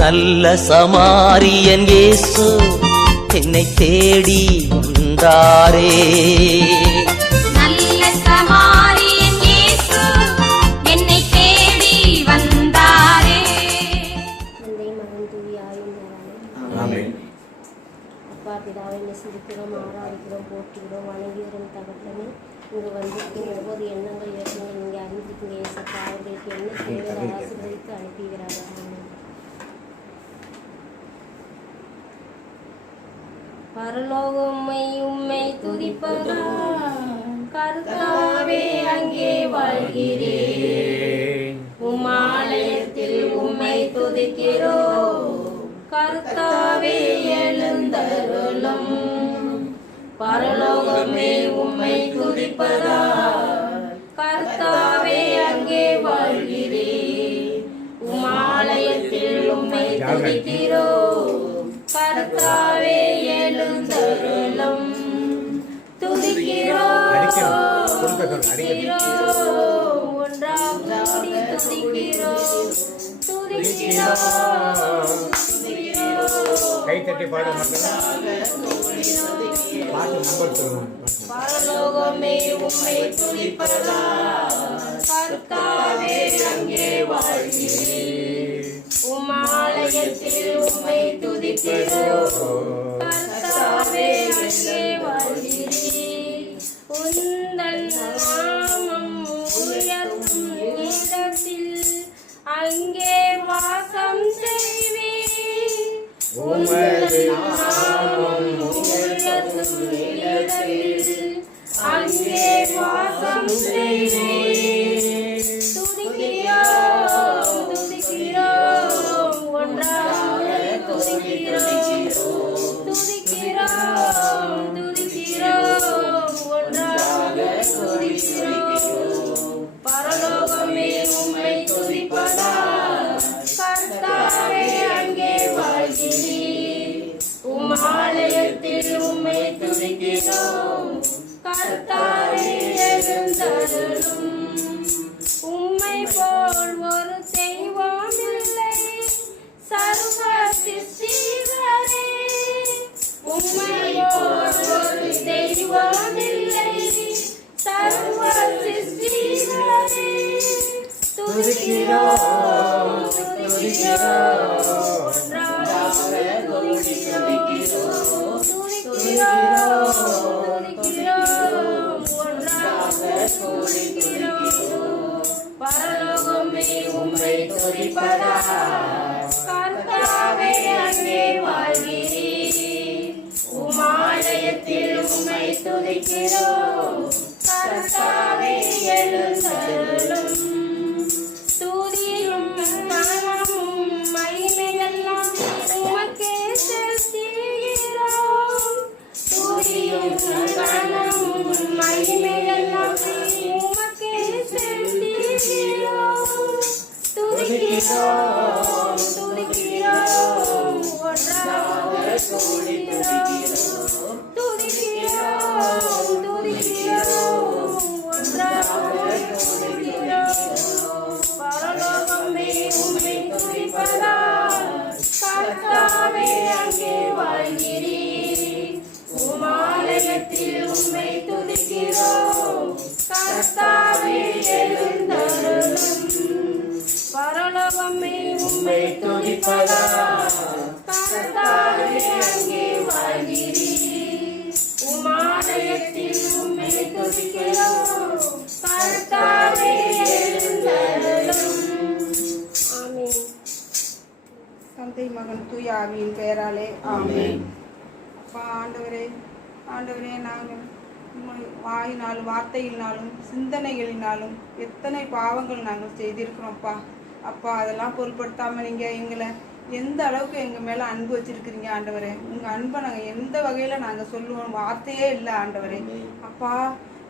நல்ல சமாரியன் இயேசு என்னை தேடி வந்தாரே. நல்ல சமாரியன் இயேசு என்னை தேடி வந்தாரே. தந்தை மகன் தூய ஆவியானவரே, ஆமென். அப்பா பிதாவை நேசிக்கிறோம், ஆராதிக்கிறோம், போற்றுகிறோம், வணங்குகிறோம். தகப்பனே, இங்கு வந்திருக்கும் ஒவ்வொரு எண்ணங்கள் ஏற்றங்கள் நீங்கள் அறிந்திருக்கீங்க ஏசப்பா. அவர்களுக்கு என்ன தேவை ஆசீர்வதித்து அனுப்புகிறார்கள். பரலோகம்மை உம்மை துதிப்பதா கர்த்தாவே அங்கே வாழ்கிறேன். உம்மாலயத்தில் உம்மை துதிக்கிறோம் கர்த்தாவே எழுந்தருளும். பரலோகமே உம்மை துதிப்பதா கர்த்தாவே அங்கே வாழ்கிறேன். உம்மாலயத்தில் உம்மை துதிக்கிறோம் கர்த்தாவே எழுந்தருளும். துதிக்கிறோம் ஒன்றாக கூடி துதிக்கிறோம் துதிக்கிறோம். கை தட்டி பாட பாட்டு நம்பர் சொல்லுவோம். பரலோகமே உம்மை துதிப்பதா கர்த்தாவே அங்கே வாழ்கிறேன். உம்மாலயத்தில் உம்மை துதிக்கிறோம் கர்த்தாவே அங்கே வாழ்கிறேன். உந்தன் நாமம் உயர்த்தும் இடத்தில் அங்கே வாசம் செய்வேன். உந்தன் நாமம் உயர்த்தும் இடத்தில் அங்கே வாசம் செய்வேன். துதிக்கிறோம் துதிக்கிறோம் ஒன்றாக துதிக்கிறோம் துதிக்கிறோம் துதிக்கிறோம் ஒன்றாக துதிக்கிறோம். பரலோகமே உம்மை துதிப்பதா கர்த்தாவே அங்கே வாழ்கிறேன். உம்மாலயத்தில் உம்மை துதிக்கிறோம் கர்த்தாவே எழுந்தருளும். உம்மை போல் ஒரு தெய்வம் இல்லை சர்வ சிருஷ்டிகரே. உம்மை போல் ஒரு தெய்வம் இல்லை சர்வ சிருஷ்டிகரே. துதிக்கிறோம் துதிக்கிறோம் ஒன்றாக துதிக்கிறோம் துதிக்கிறோம் துதிக்கிறோம் ஒன்றாக துதிக்கிறோம். பரலோகமே உம்மை துதிப்பதா கர்த்தாவே அங்கே வாழ்கிறேன். உம்மாலயத்தில் உம்மை துதிக்கிறோம் கர்த்தாவே எழுந்தருளும். துதியும் கனமும் மகிமையெல்லாம் உமக்கே செலுத்துகிறோம். துதியும் கனமும் மகிமையெல்லாம் உமக்கே செலுத்துகிறோம். துதிக்கிறோம் துதிக்கிறோம் ஒன்றாக துதிக்கிறோம் துதிக்கிறோம் துதிக்கிறோம் ஒன்றாக துதிக்கிறோம். பரலோகமே உம்மை துதிப்பதா கர்த்தாவே அங்கே வாழ்கிறேன். உம்மாலயத்தில் உம்மை துதிக்கிறோம் கர்த்தாவே எழுந்தருளும். பரலோகமே உம்மை துதிப்பதா கர்த்தாவே அங்கே வாழ்கிறேன். உம்மாலயத்தில் உம்மை துதிக்கிறோம் கர்த்தாவே எழுந்தருளும். ஆமென். தந்தை மகன் தூய ஆவியின் பெயராலே ஆமென். அப்பா ஆண்டவரே, ஆண்டவரே, நாங்கள் வாயினாலும் வார்த்தையினாலும் சிந்தனைகளினாலும் எத்தனை பாவங்கள் நாங்கள் செய்திருக்கிறோம்ப்பா. அப்பா அதெல்லாம் பொருட்படுத்தாமல் நீங்கள் எங்களை எந்த அளவுக்கு எங்கள் மேலே அன்பு வச்சுருக்கிறீங்க ஆண்டவரே. உங்கள் அன்பை நாங்கள் எந்த வகையில் நாங்கள் சொல்லுவோம், வார்த்தையே இல்லை ஆண்டவரே. அப்பா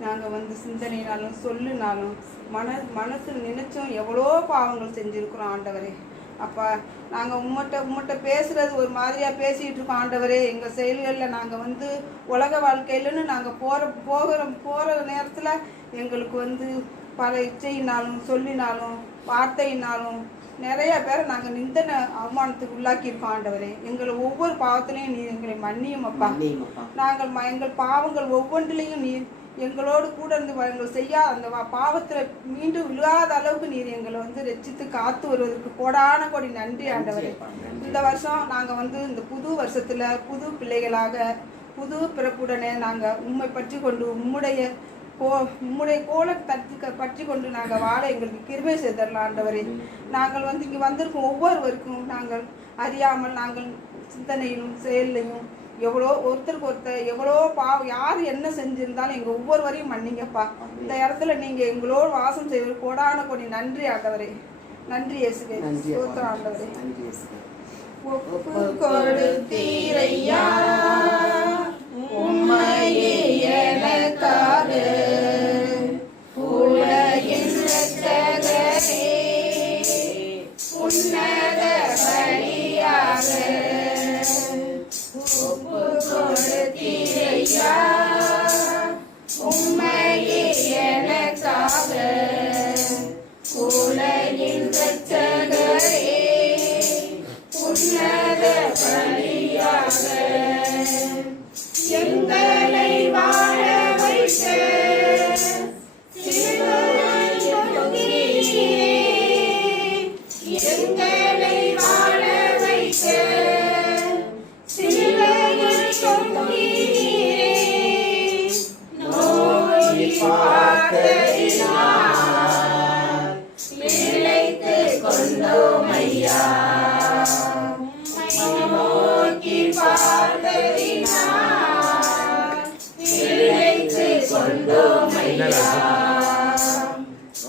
நாங்கள் சிந்தனைனாலும் சொல்லுனாலும் மனசில் நினைச்சும் எவ்வளோ பாவங்கள் செஞ்சுருக்குறோம் ஆண்டவரே. அப்பா நாங்கள் உம்மட்ட பேசுகிறது ஒரு மாதிரியாக பேசிகிட்டு இருக்கோம் ஆண்டவரே. எங்கள் செயல்களில் நாங்கள் உலக வாழ்க்கையிலன்னு நாங்கள் போகிற நேரத்தில் எங்களுக்கு பல இச்சையினாலும் சொல்லினாலும் வார்த்தையினாலும் நிறைய பேரை நாங்கள் நிந்தனை அவமானத்துக்கு உள்ளாக்கியிருக்கோம் ஆண்டவரே. எங்களை ஒவ்வொரு பாவத்திலையும் நீர் எங்களை மன்னியும் அப்பா. நாங்கள் எங்கள் பாவங்கள் ஒவ்வொன்றிலையும் நீர் எங்களோடு கூட இருந்து எங்கள் செய்யாத அந்த பாவத்தில் மீண்டும் விழுகாத அளவுக்கு நீர் எங்களை ரட்சித்து காத்து வருவதற்கு கோடான கோடி நன்றி ஆண்டவரே. இந்த வருஷம் நாங்கள் இந்த புது வருஷத்தில் புது பிள்ளைகளாக புது பிறப்புடனே நாங்கள் உம்மை பற்றி கொண்டு உம்முடைய கோலை பற்றி கொண்டு நாங்கள் வாழ எங்களுக்கு கிருபை செய்தரலாம் ஆண்டவரே. நாங்கள் இங்கே வந்திருக்கோம் ஒவ்வொருவருக்கும் நாங்கள் அறியாமல் நாங்கள் சிந்தனையிலும் செயல்லையும் எவ்வளோ ஒருத்தருக்கு ஒருத்தர் எவ்வளோ யார் என்ன செஞ்சிருந்தாலும் எங்கள் ஒவ்வொருவரையும் மன்னிங்கப்பா. இந்த இடத்துல நீங்கள் எங்களோடு வாசம் செய்வது கோடான கோடி நன்றி ஆண்டவரே. நன்றி இயேசுவே. ஸ்தோத்திரம் ஆண்டவரே. ஒப்பு கொடுத்தீரையா உம்மையே எனக்காக உலகின் இரட்சகரே உன்னத பலியாக ஒப்பு கொடுத்தீரையா உம்மையே எனக்காக உலகின் இரட்சகரே உன்னத பலியாக எங்களை வாழ வைக்க சிலுவையில் தொங்கினீரே. எங்களை வாழ வைக்க சிலுவையில் தொங்கினீரே. நோய் பார்த்ததினால் பிழைத்துக் கொண்டோம் ஐயா. நோக்கி பார்த்ததினால் பிழைத்துக் கொண்டோம் ஐயா.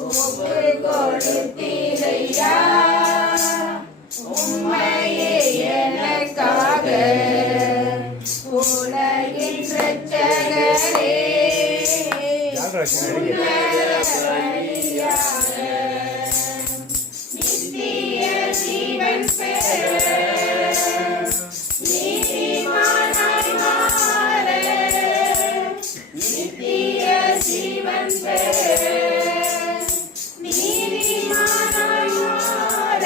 ஒப்பு கொடுத்தீரையா உம்மையே எனக்காக உலகின் இரட்சகரே நித்திய ஜீவன் பெற நீதிமானாய் மாற நித்திய ஜீவன் பெற நீதிமானாய் மாற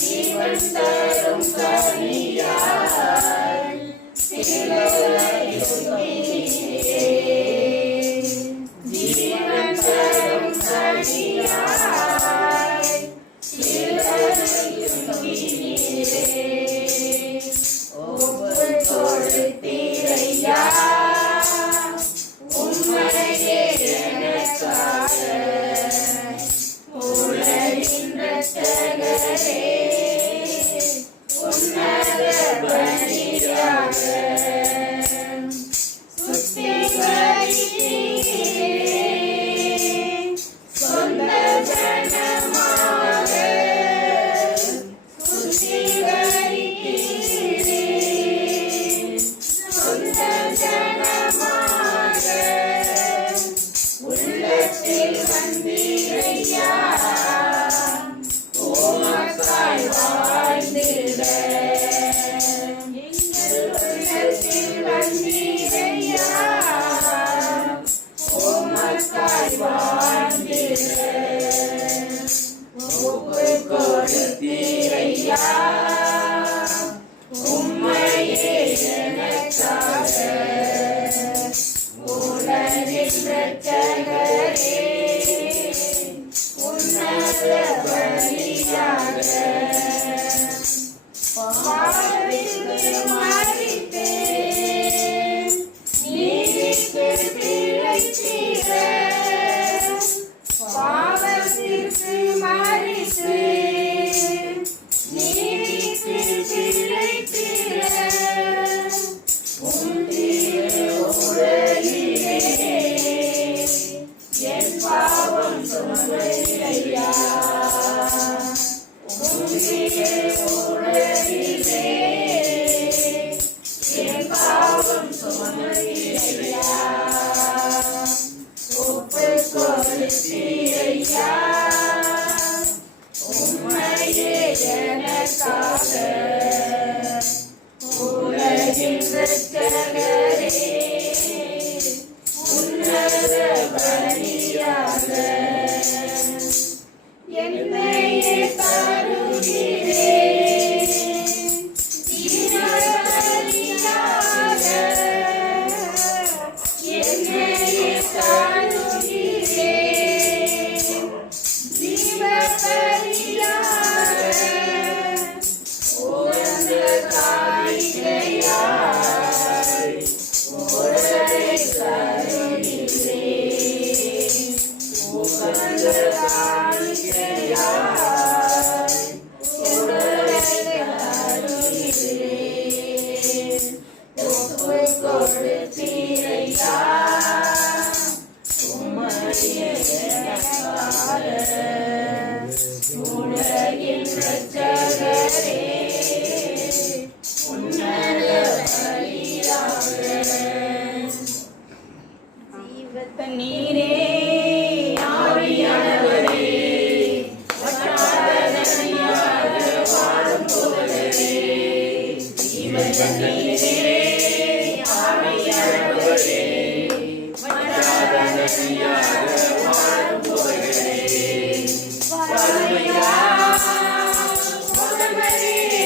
ஜீவன் தரும் கனியாய் சிலுவையில் தொங்கினீரே. ஜீவன் தரும் கனியாய் சிலுவையில் தொங்கினீரே. ஒப்பு கொடுத்தீரையா உம்மையே எனக்காக உலகின் இரட்சகரே உன்னத பலியாக சுத்திகரித்தீரே. சொந்த ஜனமாக சுத்திகரித்தீரே. சொந்த ஜனமாக உள்ளத்தில் வந்தீரையா. உமக்காய் வாழ்ந்திட எங்கள் உள்ளத்தில் வந்தீரையா. உமக்காய் வாழ்ந்திட ஒப்பு கொடுத்தீரையா உம்மையே எனக்காக உலகின் இரட்சகரே உன்னத பலியாக. பாவத்திற்கு மரித்தேன் நீதிக்கு பிழைத்தீர. பாவத்திற்கு மரித்தேன் நீதிக்கு பிழைத்தீர. உம் திரு உலகிலே என் பாவம் சுமந்தீரையா. உம் திரு உலகிலே என் பாவம் சுமந்தீரையா. ஒப்பு கொடுத்தீரையா உம்மையே எனக்காக உலகின் இரட்சகரே உன்னத பலியாக என்னை நீரே ஆவியானவரே வற்றாத நதியாக வாழும் புகழரே ஜீவநீரே ஆவியானவரே வற்றாத நதியாக வாழும் புகழரே வறுமையா புகழரே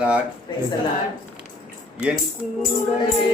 Praise the Lord. என் கூடவே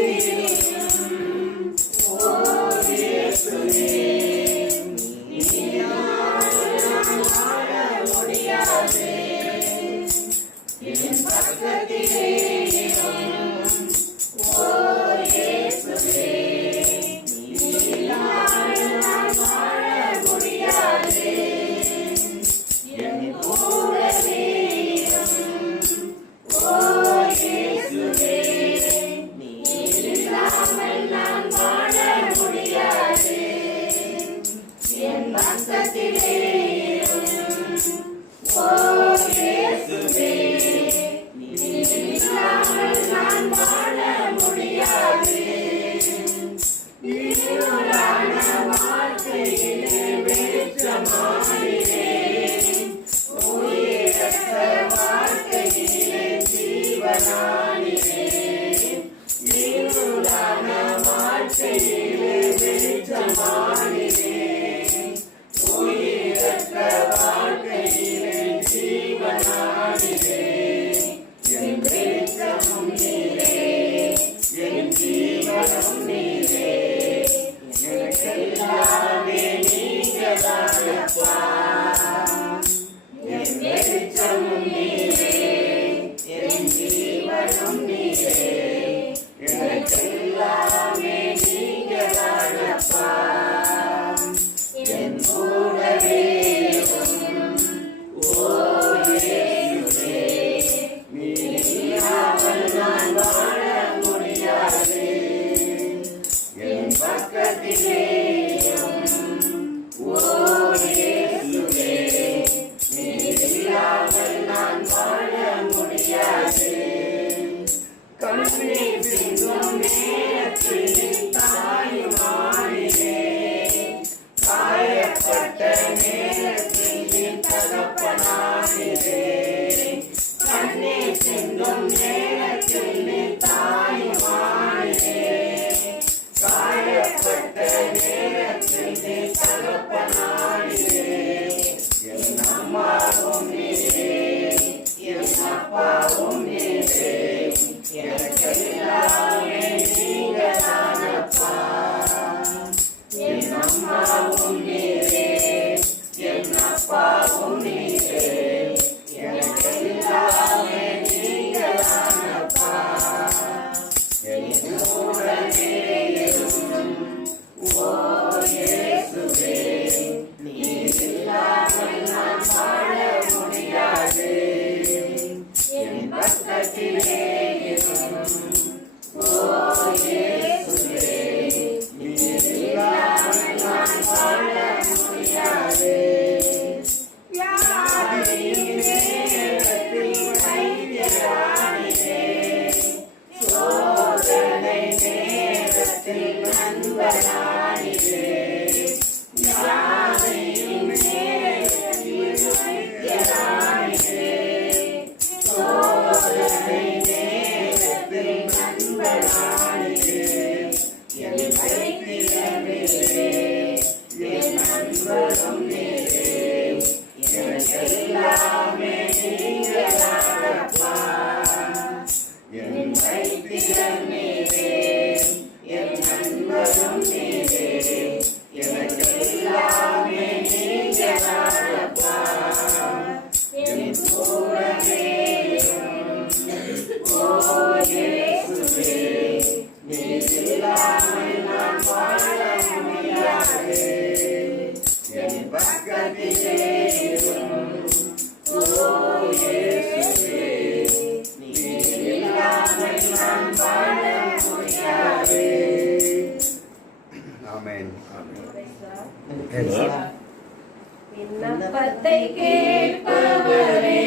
விண்ணப்பத்தை கேட்பவரே,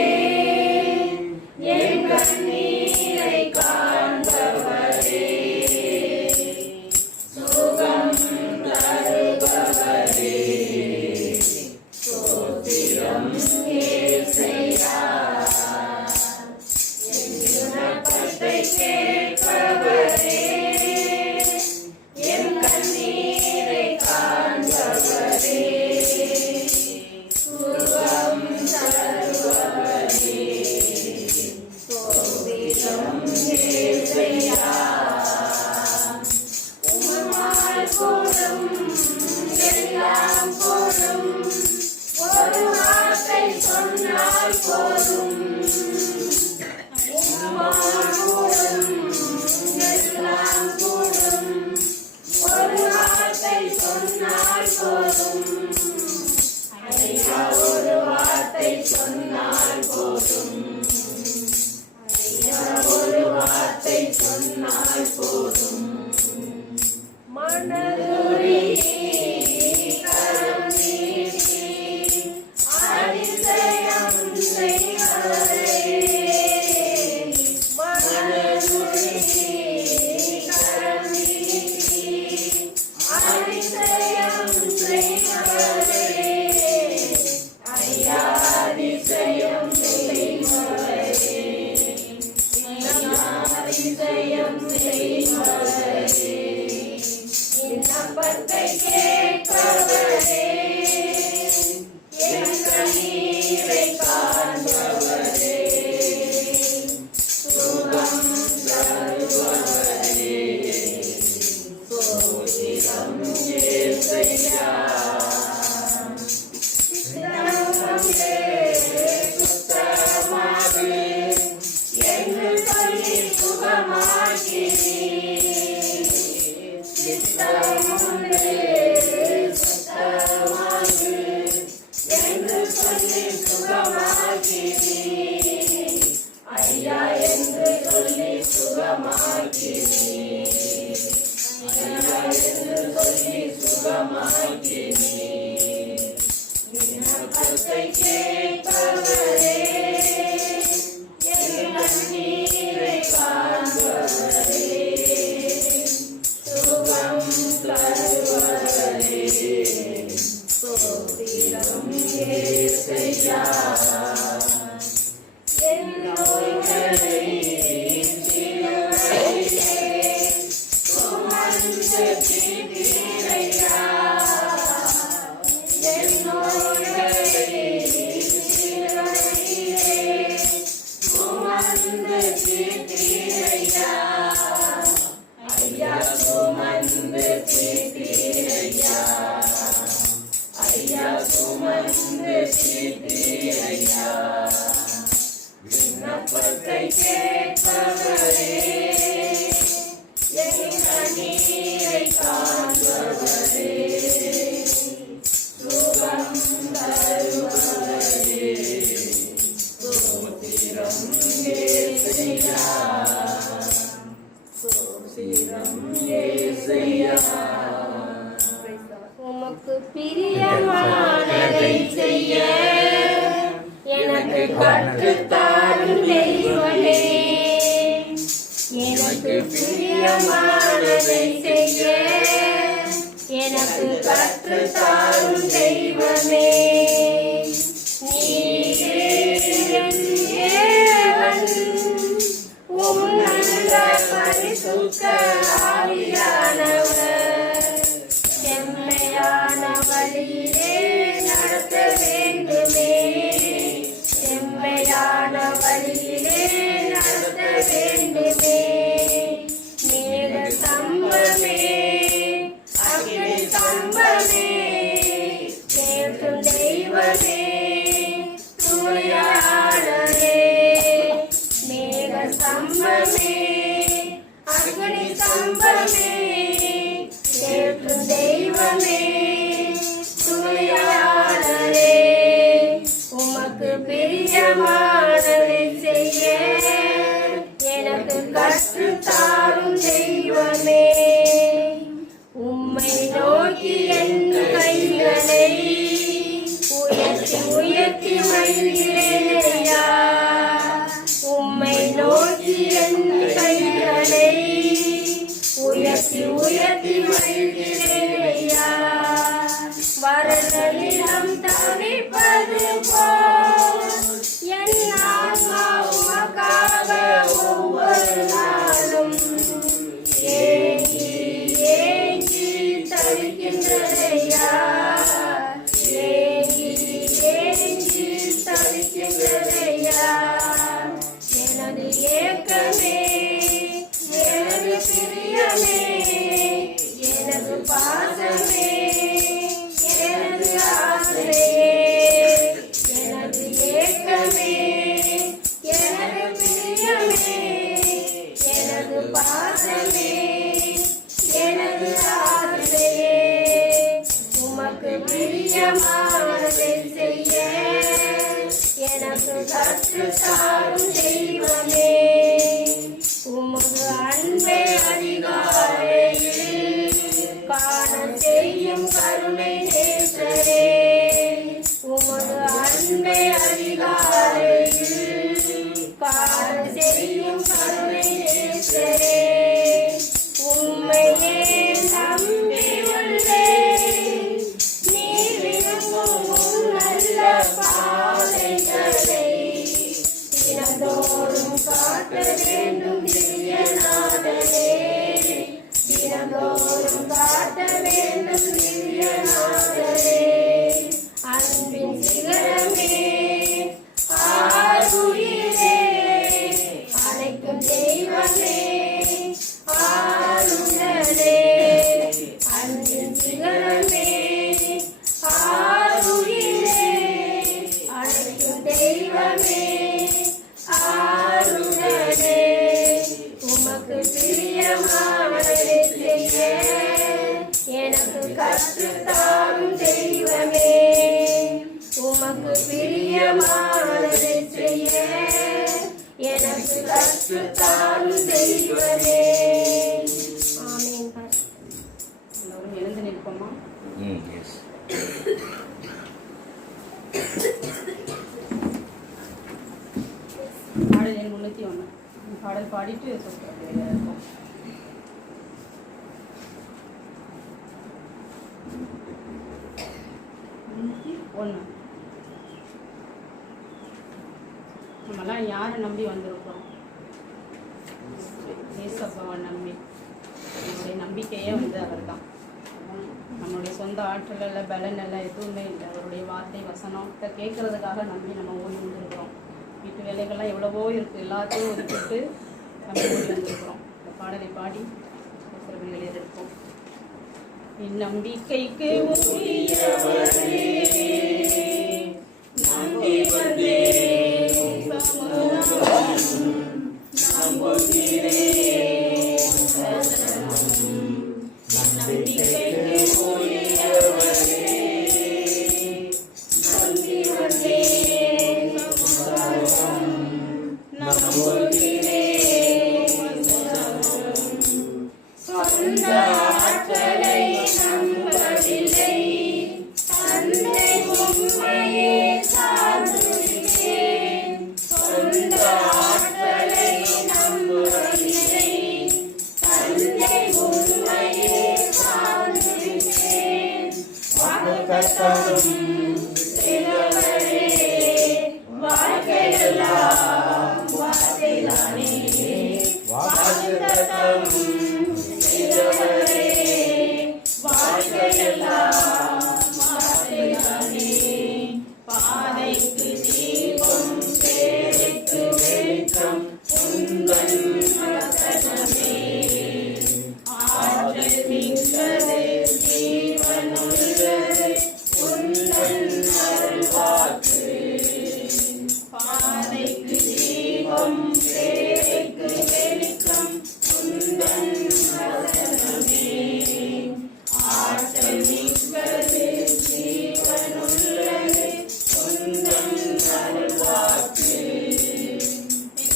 என் கண்ணீரை காண்பவரே, சுகம் தருபவரே, ஸ்தோத்திரம் இயேசையா. என் விண்ணப்பத்தை கேட்பவரே, என் கண்ணீரை காண்பவரே, சுகம் தருபவரே, ஸ்தோத்திரம் கூடும் எல்லாம் கூடும் ஒரு வார்த்தை சொன்னால் போதும் உம்மால் கூடும் எல்லாம் கூடும் ஒரு வார்த்தை சொன்னால் போதும் ஐயா ஒரு வார்த்தை சொன்னால் போதும் ஐயா ஒரு வார்த்தை சொன்னால் போதும் மனதுருகி கரம் நீட்டி அதிசயம் செய்வரே மனதுருகி கரம் நீட்டி அதிசயம் செய்வரே ஐயா அதிசயம் செய்வரே அதிசயம் செய்வரே விண்ணப்பத்தை கேட்பவரே என் கண்ணீரை காண்பவரே சுகம் தருபவரே சோதிடம் இயேசையா சித்தமே சுத்தமாகு என்று சொல்லி சுகமாக்கிறீர் சித்தமே சுத்தமாகு என்று சொல்லி சுகமாக்கிறீர் ஐயா என்று சொல்லி சுகமாக்கிறீர் ஐயா என்று சொல்லி சுகமாக்கிறீர் விண்ணப்பத்தை கேட்பவரே என் கண்ணீரை காண்பவரே சுகம் தருவரே சோதிடம் இயேசையா என் நோய்களை சிலுவையிலே சுமந்து தீர்த்தீரையா என் நோய்களை சிலுவையிலே சுமந்து தீர்த்தீரையா ஐயா சுமந்து தீர்த்தீரையா ஐயா சுமந்து தீர்த்தீரையா விண்ணப்பத்தை கேட்பவரே என் கண்ணீரை காண்பவரே சுகம் தருபவரே சோதிடம் இயேசையா சோதிடம் இயேசையா உமக்கு பிரியமானதை செய்ய எனக்கு கற்றுத்தாரும் தெய்வமே எனக்கு பிரியமானதை செய்ய எனக்கு கற்றுத்தாரும் தெய்வமே நீரே என் தேவன் உம் நல்ல பரிசுத்த ஆவியானவர் செம்மையான வழியிலே நடத்த வேண்டுமே செம்மையான வழியிலே நடத்த வேண்டுமே மேக சம்பமே அகில சம்பமே கேட்கும் தெய்வமே தூயாளரே மேக சம்பமே அக்னி சம்பமே கேட்கும் தெய்வமே தூயாளரே உமக்கு பிரியமானதை செய்ய எனக்கு கற்றுத்தாரும் தெய்வமே உம்மை நோக்கி என் கைகளை உயர்த்தி உயர்த்தி மகிழ்கிறேனையா உம்மை நோக்கி என் கைகளை உயர்த்தி உயர்த்தி மகிழ்கிறேனையா வரதலிடம் தவிப்பது போல் என் ஆன்மா உமக்காக ஒவ்வொரு நாளும் ஏங்கி ஏங்கி தவிக்கின்றதையா ஏங்கி ஏங்கி தவிக்கின்றதையா எனது ஏக்கமே எனது பிரியமே எனது பாசமே எனது ஆசையே எனது ஏக்கமே எனது பிரியமே எனது பாசமே எனது ஆசையே உமக்கு பிரியமானதை செய்ய எனக்கு கற்றுத்தாரும் தெய்வமே உமது அன்பை அதிகாலையில் காண செய்யும் கருணை நேசரே உமது அன்பை அதிகாலையில் காண செய்யும் கருணை நேசரே உம்மையே நம்பியுள்ளேன் நீர் விரும்பும் நல்ல பாதைகளை தினந்தோறும் காட்ட வேண்டும் திவ்யநாதரே தினந்தோறும் காட்ட வேண்டும் திவ்யநாதரே அன்பின் சிகரமே ஆருயிரே அனைக்கும் தெய்வமே ஆருணரே அன்பின் சிகரமே ஆருயிரே அனைக்கும் தெய்வமே ஆருணரே உமக்கு பிரியமானதை செய்ய எனக்கு கற்றுத்தாரும் தெய்வமே உமக்கு பிரியமானதை செய்ய எனக்கு கற்றுத்தாரும் தெய்வமே ஆமென். எல்லோரும் எழுந்து நிற்போமா? எஸ். பாடல் எண் 301 பாடல் பாடிட்டு இருக்கும். நம்மலாம் யாரை நம்பி வந்திருக்கோம்? ஏசப்பாவை நம்பி. நம்முடைய நம்பிக்கையே அவர் தான். நம்மளுடைய சொந்த ஆற்றல் இல்லை, பலன் இல்லை, எதுவுமே இல்லை. அவருடைய வார்த்தை வசனத்தை கேட்கறதுக்காக நம்பி நம்ம ஓடி வந்துருக்கிறோம். வீட்டு வேலைகள்லாம் எவ்வளவோ இருக்குது, எல்லாத்தையும் ஒதுக்கிட்டு நம்ம ஓடி வந்திருக்கிறோம். இந்த பாடலை பாடி சிறுவர்கள் எடுப்போம். இந்நம்பிக்கைக்கு உரியவரே நம்பி வந்தேன் நம்பிக்கைக்கு உரியவரே நம்பி வந்தேன் சொந்த ஆற்றலை நம்பவில்லை தந்தை உண்மையே சார்ந்திருக்கிறேன் சொந்த ஆற்றலை நம்பவில்லை தந்தை உண்மையே சார்ந்திருக்கிறேன் வாக்குத்தத்தம் செய்தவரே வாழ்க்கையெல்லாம் வார்த்தைதானே வாக்குத்தத்தம் செய்தவரே வாழ்க்கையெல்லாம் வார்த்தைதானே பாதைக்கு தீபம் சேவைக்கு வெளிச்சம் உங்கள் வசனமே ஆற்றல் மிக்கது ஜீவனுள்ளது உங்கள் அருள்வாக்கு பாதைக்கு தீபம் சேவைக்கு வெளிச்சம் உங்கள் வசனமே ஆற்றல் மிக்கது ஜீவனுள்ளது உங்கள் அருள்வாக்கு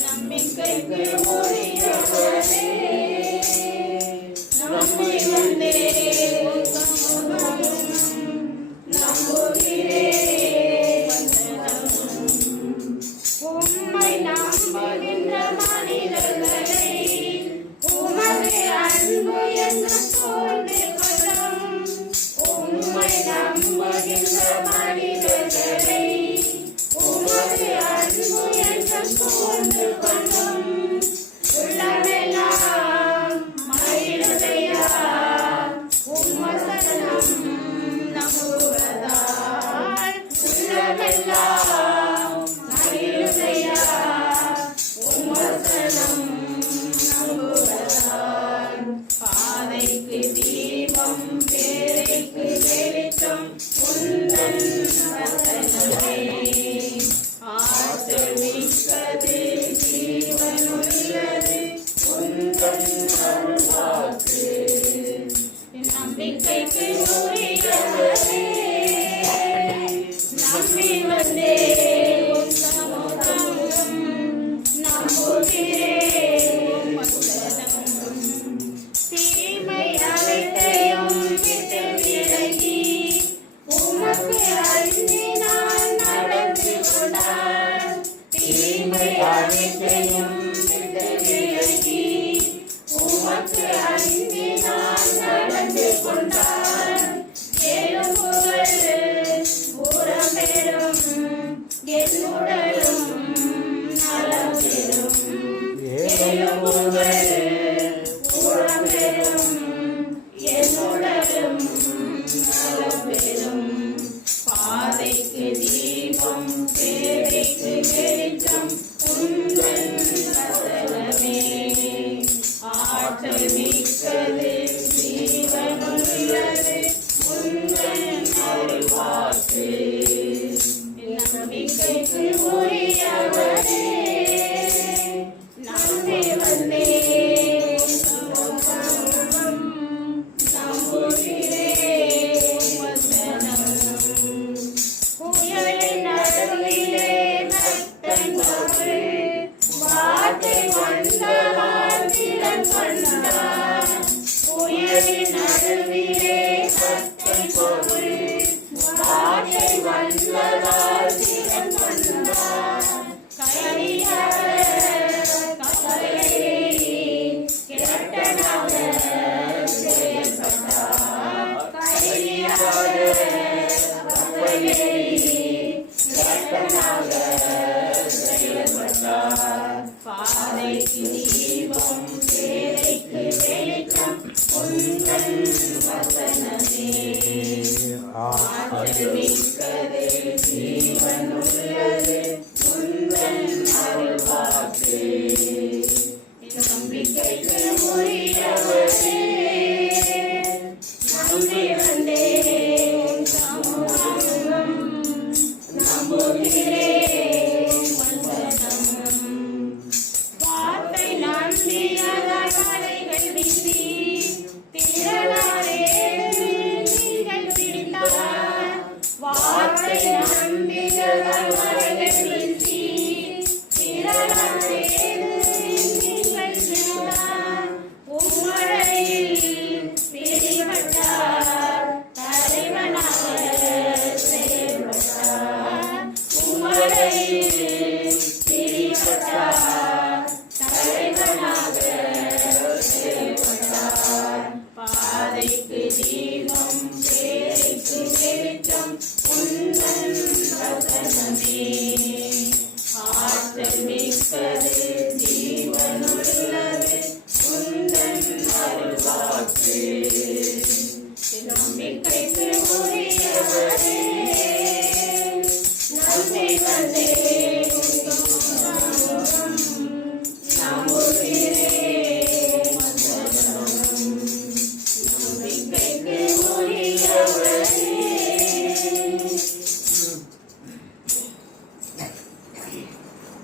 நம்பிக்கைக்கு உரியவரே நம்பி வந்தேன் நம்புகிறேன் உம்மை நம்புகின்ற மனிதர்களை உமது அன்பு என்று சூழ்ந்து கொள்ளும் உம்மை நம்புகின்ற மனிதர்களை உமது அன்பு என்று சூழ்ந்து கொள்ளும் உள்ளமெல்லாம் மகிழுதையா உம்மசனம் நம்புவதால் உள்ளமெல்லாம் மகிழுதையா உம்மசனம் நம்புவதால் பாதைக்கு தீபம் உரியவரே, நம்பி வந்தேன் உம் சமூகம், நம்புகிறேன் உம் வசனம். தீமை அனைத்தையும் விட்டு விலகி உமக்கு அஞ்சி நான் நடந்து கொண்டான். தீமை அனைத்தையும் விட்டு விலகி உமக்கு அஞ்சி நான் நடந்து கொண்டான். எலும்புகள் உரம் பெறும், என் உடலும் நலம் பெறும். எலும்புகள் உரம் பெறும், என் உடலும் நலம் பெறும். பாதைக்கு தீபம், பேதைக்கு வெளிச்சம் உந்தன் வசனமே. ஆற்றல் மிக்கது, ஜீவனுள்ளது உந்தன் அருள்வாக்கு. நம்பிக்கைக்கு உரியவரே, நம்பி வந்தேன் சமூகம், நம்புகிறேன் வசனம். புயலின் நடுவிலே நத்தன் பகல், வார்த்தை வந்தால் திறன் கண்டார். புயலின் நடுவிலே நத்தன் பகல், வார்த்தை வந்தால் திறன் கண்டார். கையர் கவலை கேட்டனாக செயல்பட்டார். கையர் கவலை கேட்டனாக செயல்பட்டார். பாதைக்கு தீபம், பேதைக்கு வெளிச்சம் உந்தன் வசனமே. ஆற்றல் மிக்கது, ஜீவனுள்ளது உந்தன் அருள்வாக்கு. நம்பிக்கைக்கு உரியவரே, நம்பி வந்தேன் சமூகம், நம்புகிறேன் வசனம். வார்த்தை நம்பியதால் வலைகள் வீசி, திரளாரே நீங்கள் பிடித்தார். வார்த்தை நம்பியதால் வலைகள் வீசி, திரளாரே நீங்கள் பிடித்தார். உம்மழையில் பிடிபட்டார், தலைவனாக செயல்பட்டார். உம்மழையில் பிடிபட்டார், தலைவனாக செயல்பட்டார். பாதைக்கு தீபம், பேதைக்கு வெளிச்சம் உந்தன் வசனமே. ஆற்றல் மிக்கது, ஜீவனுள்ளது உந்தன் அருள்வாக்கு. நம்பிக்கைக்கு உரியவரே, நம்பி வந்தேன் சமூகம், நம்புகிறேன் வசனம். நம்பிக்கைக்கு உரியவரே.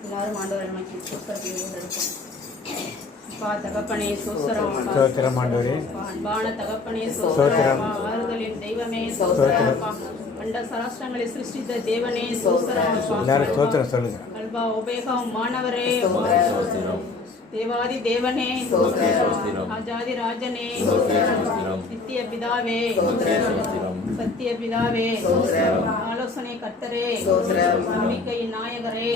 எல்லாரும் ஆண்டவரை நோக்கி சோஸ்திரத்தை எடுப்போம். அப்பா தகப்பனே சோஸ்திரம், ஸ்தோத்திரம் ஆண்டவரே. அன்பான தகப்பனே ஸ்தோத்திரம். சோஸ்திரம், ஆறுதலின் தெய்வமே சோஸ்திரம். அண்ட சராஷ்டிரங்களை சிருஷ்டித்த தேவனே சோஸ்திரம். எல்லாரும் ஸ்தோத்திரம் சொல்லுங்க. அல்பா உபேகம் மாணவரே தேவாதி தேவனே, ஆஜாதி ராஜனே, நித்திய பிதாவே, சத்திய பிதாவே, ஆலோசனை கர்த்தரே, நம்பிக்கையின் நாயகரே,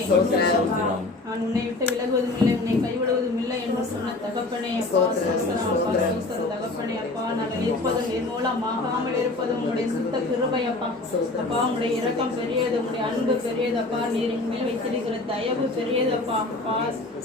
நான் உன்னை விட்டு விலகுவதும் இல்லை, உன்னை கைவிடுவதும் இல்லை என்று சொன்ன தகப்பனே, அப்பா சோஸ்திரம், அப்பா சோஸ்திரம் தகப்பனே. அப்பா நாங்கள் இருப்பதும் என் மூலம் ஆகாமல் இருப்பதும் உங்களுடைய சுத்த கிருபை அப்பா. அப்பா உங்களுடைய இரக்கம் பெரியது, உங்களுடைய அன்பு பெரியது அப்பா. நீர் என் மேல் வைத்திருக்கிற தயவு பெரியது அப்பா. அப்பா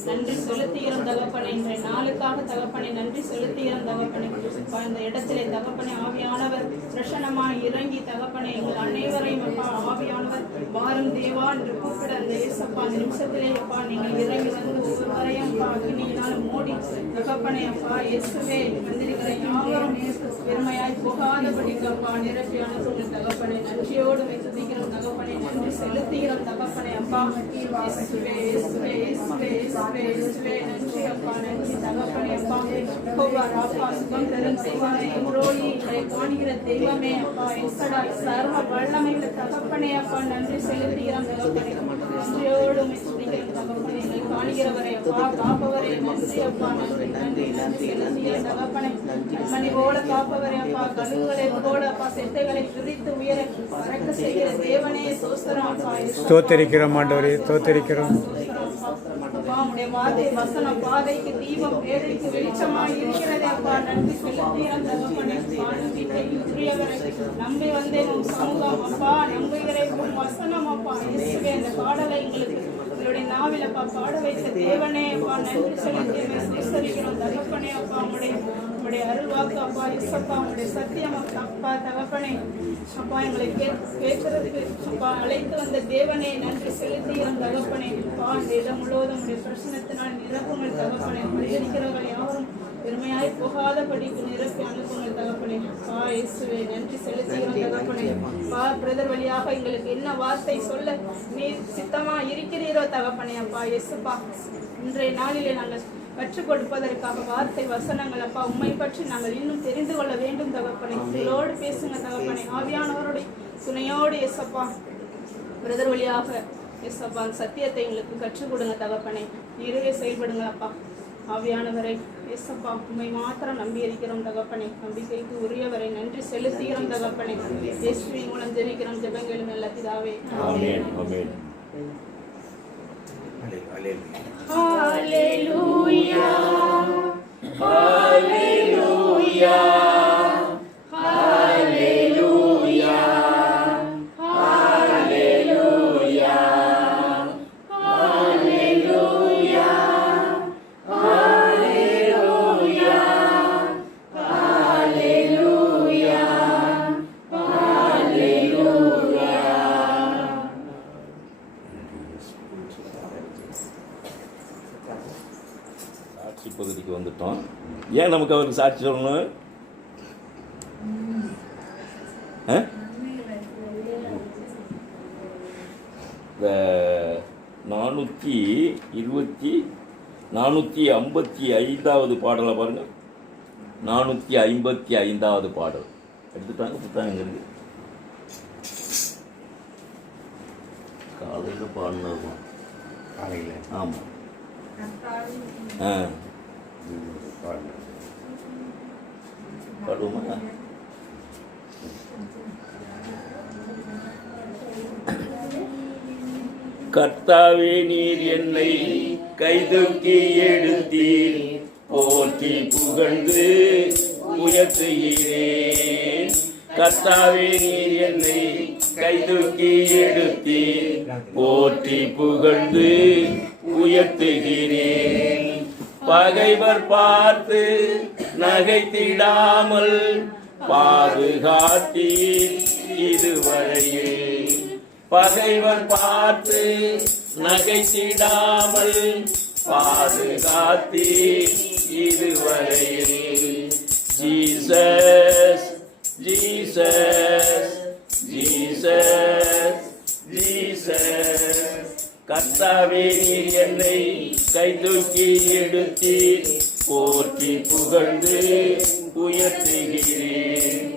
நன்றி செலுத்துகிறோம் தகப்பனே, இன்றைய நாளுக்காக தகப்பனை நன்றி செலுத்துகிறோம் தகப்பனே. அப்பா இந்த இடத்திலே தகப்பனை ஆவியானவர் பிரசன்னமாய் இறங்கி தகப்பனை எங்கள் அனைவரையும் அப்பா ஆவியானவர் வாரும் தேவா என்று கூப்பிட அந்த இயேசப்பா அந்த நிமிஷத்திலே அப்பா நீங்கள் இறங்கி வந்து ஒவ்வொருவரையும் அப்பா அக்னியினால் மூடி தகப்பனை அப்பா இயேசுவே வந்திருக்கிற யாவரும் பெருமையாய் போகாதபடிக்கப்பா நிரப்பி அனுப்புங்கள் தகப்பனை. நன்றியோடு துதிக்கிறோம் தகப்பனை, நன்றி செலுத்துகிறோம் தகப்பனை. அப்பா இயேசுவே, இயேசுவே, இயேசுவே, இயேசுவே, இயேசுவே, நன்றி அப்பா, நன்றி தகப்பனை. அப்பா யெகோவா ராபா, சுகம் தரும் தெய்வமே, எம்ரோயி, எங்களை காண்கிற தெய்வமே அப்பா, எஸ்ஸடாய், சர்வ வல்லமையுள்ள தகப்பனே அப்பா, நன்றி செலுத்துகிறோம் தகப்பனை. நன்றியோடு துதிக்கிறோம் தகப்பனை, எங்களை காண்கிறவரே அப்பா, காப்பவரே, நன்றி அப்பா, நன்றி நன்றி நன்றி நன்றி தகப்பனை. மணி போல காப்பவரே அப்பா, கழுகுகளை போல அப்பா, செட்டைகளை பிரித்து உயர பறக்க செய்கிற தேவனே சோஸ்தரம் அப்பா. ஸ்தோத்திரிக்கிறோம் ஆண்டவரே, ஸ்தோத்திரிக்கிறோம். அப்பா உம்முடைய வார்த்தை வசனம் பாதைக்கு தீபம், பேதைக்கு வெளிச்சமாய் இருக்கிறதே அப்பா, நன்றி செலுத்துகிறோம் தகப்பனே. நம்பிக்கை உரியவரை நம்பி வந்தேன் உம் சமூகம் அப்பா, நம்புகிறே உம் வசனம் அப்பா. இயேசுவே, அந்த பாடலை எங்களுக்கு உங்களுடைய நாவில் அப்பா பாட வைத்த தேவனே அப்பா, நன்றி செலுத்துகிறோம் தகப்பனே. அப்பா உங்களுடைய அருள்வாக்கு அப்பா, இயேசப்பா உங்களுடைய சத்தியம் அப்பா தகப்பனே. அப்பா எங்களை கேட்கறதுக்கு அப்பா அழைத்து வந்த தேவனே, நன்றி செலுத்துகிறோம் தகப்பனே. அப்பா இந்த இடம் முழுவதும் உடைய பிரச்சனத்தினால் நிரப்புங்கள் தகப்பனே. படிக்கிறவர்கள் யாரும் பெருமையாய் போகாதபடிக்கு நிரப்பி அனுப்புங்கள் தகப்பனே. அப்பா இயேசுவே, நன்றி செலுத்துகிறோம் தகப்பனே. அப்பா பிரதர் வழியாக எங்களுக்கு என்ன வார்த்தை சொல்ல நீர் சித்தமா இருக்கிறீரோ தகப்பனே. அப்பா இயேசுப்பா, இன்றைய நாளிலே நாங்கள் கற்றுக் கொடுப்பதற்காக வார்த்தை வசனங்கள் அப்பா உம்மை பற்றி நாங்கள் இன்னும் தெரிந்து கொள்ள வேண்டும் தகப்பனே. உங்களோடு பேசுங்க தகப்பனே, ஆவியானவருடைய துணையோடு எஸ்அப்பா பிரதர் வழியாக எஸ்அப்பா சத்தியத்தை எங்களுக்கு கற்றுக் கொடுங்க தகப்பனே. நிறைவே செயல்படுங்களப்பா ஆவியானவரை. எஸ்அப்பா உண்மை மாத்திரம் நம்பி இருக்கிறோம் தகப்பனே. நம்பிக்கைக்கு உரியவரை நன்றி செலுத்துகிறோம் தகப்பனே. இயேசுவின் மூலம் ஜெபிக்கிறோம் ஜெபங்களும் நல்ல பிதாவே. ஆமென் ஆமென். ஹல்லேலூயா ஹல்லேலூயா ஹல்லேலூயா ஹல்லேலூயா ஹல்லேலூயா ஹல்லேலூயா ஹல்லேலூயா ஹல்லேலூயா. சாட்சி பகுதிக்கு வந்துட்டோம். ஏன் நமக்கு அவருக்கு சாட்சி சொல்லணும்? இந்த 455வது பாடலை பாருங்க. 455வது பாடல் எடுத்துட்டாங்க. புத்தாங்க இருக்கு. காலையில் பாடினது. காலையில் ஆமாம். பாடுவோமா? கர்த்தாவே, நீர் என்னை கைதூக்கி எடுத்தீர், போற்றி புகழ்ந்து உயர்த்துகிறேன். கர்த்தாவே, நீர் என்னை கைதூக்கி எடுத்தீர், போற்றி புகழ்ந்து உயர்த்துகிறேன். பகைவர் பார்த்து நகைத்திடாமல் பாதுகாத்தீர் இதுவரையில். பகைவர் பார்த்து நகைத்திடாமல் பாதுகாத்தீர் இதுவரையில். Jesus Jesus Jesus Jesus. கர்த்தாவே, நீர் என்னை கைதூக்கி எடுத்தீர், போற்றி புகழ்ந்து உயர்த்துகிறேன்.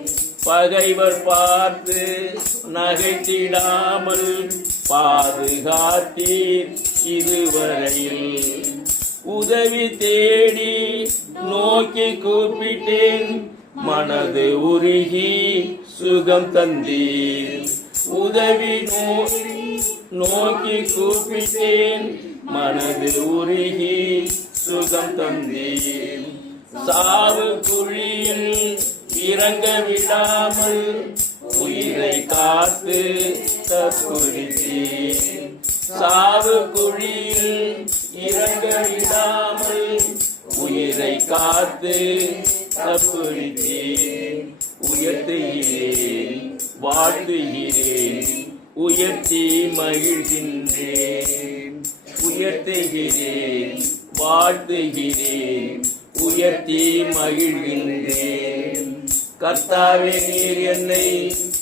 பகைவர் பார்த்து நகைத்திடாமல் பாதுகாத்தீர் இதுவரையில். உதவி தேடி நோக்கி கூப்பிட்டேன், மனது உருகி சுகம் தந்தீர். உதவி நோக்கி கூப்பிட்டேன், மனது உருகி சுகம் தந்தீர். சாவு குழியில் இறங்க விடாமல் உயிரை காத்து தப்புவித்தீர். சாவு குழியில் இறங்க விடாமல் உயிரை காத்து தப்புவித்தீர். உயர்த்துகிறேன், வாழ்த்துகிறேன், உயர்த்தி மகிழ்கின்றேன். உயர்த்துகிறேன், வாழ்த்துகிறேன், உயர்த்தி மகிழ்கின்றேன். கர்த்தாவே நீர் என்னை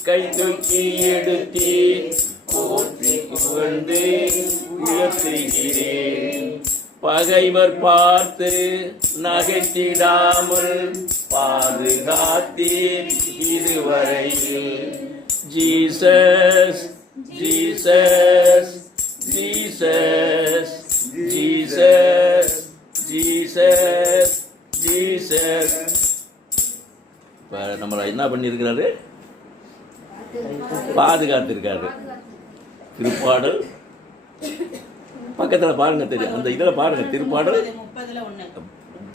கை தூக்கி எடுத்தீர், போற்றி புகழ்ந்து உயர்த்துகிறேன். பகைவர் பார்த்து நகைத்திடாமல் பாதுகாத்தீர் இதுவரையில். Jesus Jesus Jesus Jesus Jesus Jesus. இப்போ நம்மளை என்ன பண்ணியிருக்கிறாரு? பாதுகாத்திருக்காரு. திருப்பாடல் பக்கத்தில் பாருங்க, தெரியும் அந்த இதில் பாருங்க, திருப்பாடல்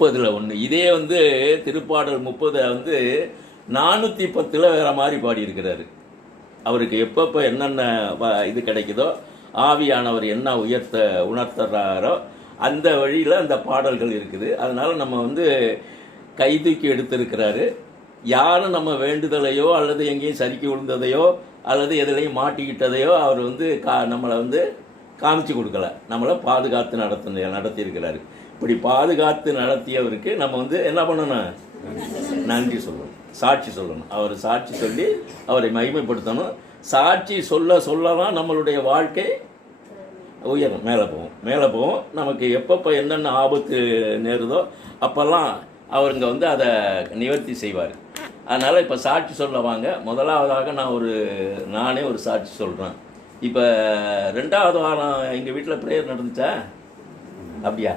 30 இதே வந்து திருப்பாடல் 30 410 வேற மாதிரி பாடியிருக்கிறாரு. அவருக்கு எப்பப்போ என்னென்ன இது கிடைக்குதோ, ஆவியானவர் என்ன உணர்த்துறாரோ அந்த வழியில் அந்த பாடல்கள் இருக்குது. அதனால நம்ம கைதூக்கி எடுத்திருக்கிறாரு. யாரும் நம்ம வேண்டுதலையோ அல்லது எங்கேயும் சறுக்கி விழுந்ததையோ அல்லது எதுலையும் மாட்டிக்கிட்டதையோ அவர் நம்மளை காமிச்சு கொடுக்கல, நம்மளை பாதுகாத்து நடத்தியிருக்கிறாரு. இப்படி பாதுகாத்து நடத்தியவருக்கு நம்ம என்ன பண்ணணும்? நன்றி சொல்லணும், சாட்சி சொல்லணும். அவர் சாட்சி சொல்லி அவரை மகிமைப்படுத்தணும். சாட்சி சொல்லலாம் நம்மளுடைய வாழ்க்கை உயரும், மேலே போகும். நமக்கு எப்பப்போ என்னென்ன ஆபத்து நேருதோ அப்போல்லாம் அவருங்க அதை நிவர்த்தி செய்வார். அதனால் இப்போ சாட்சி சொல்ல வாங்க. முதலாவதாக நானே ஒரு சாட்சி சொல்கிறேன். இப்போ 2வது வாரம் எங்கள் வீட்டில் ப்ரேயர் நடந்துச்சா? அப்படியா?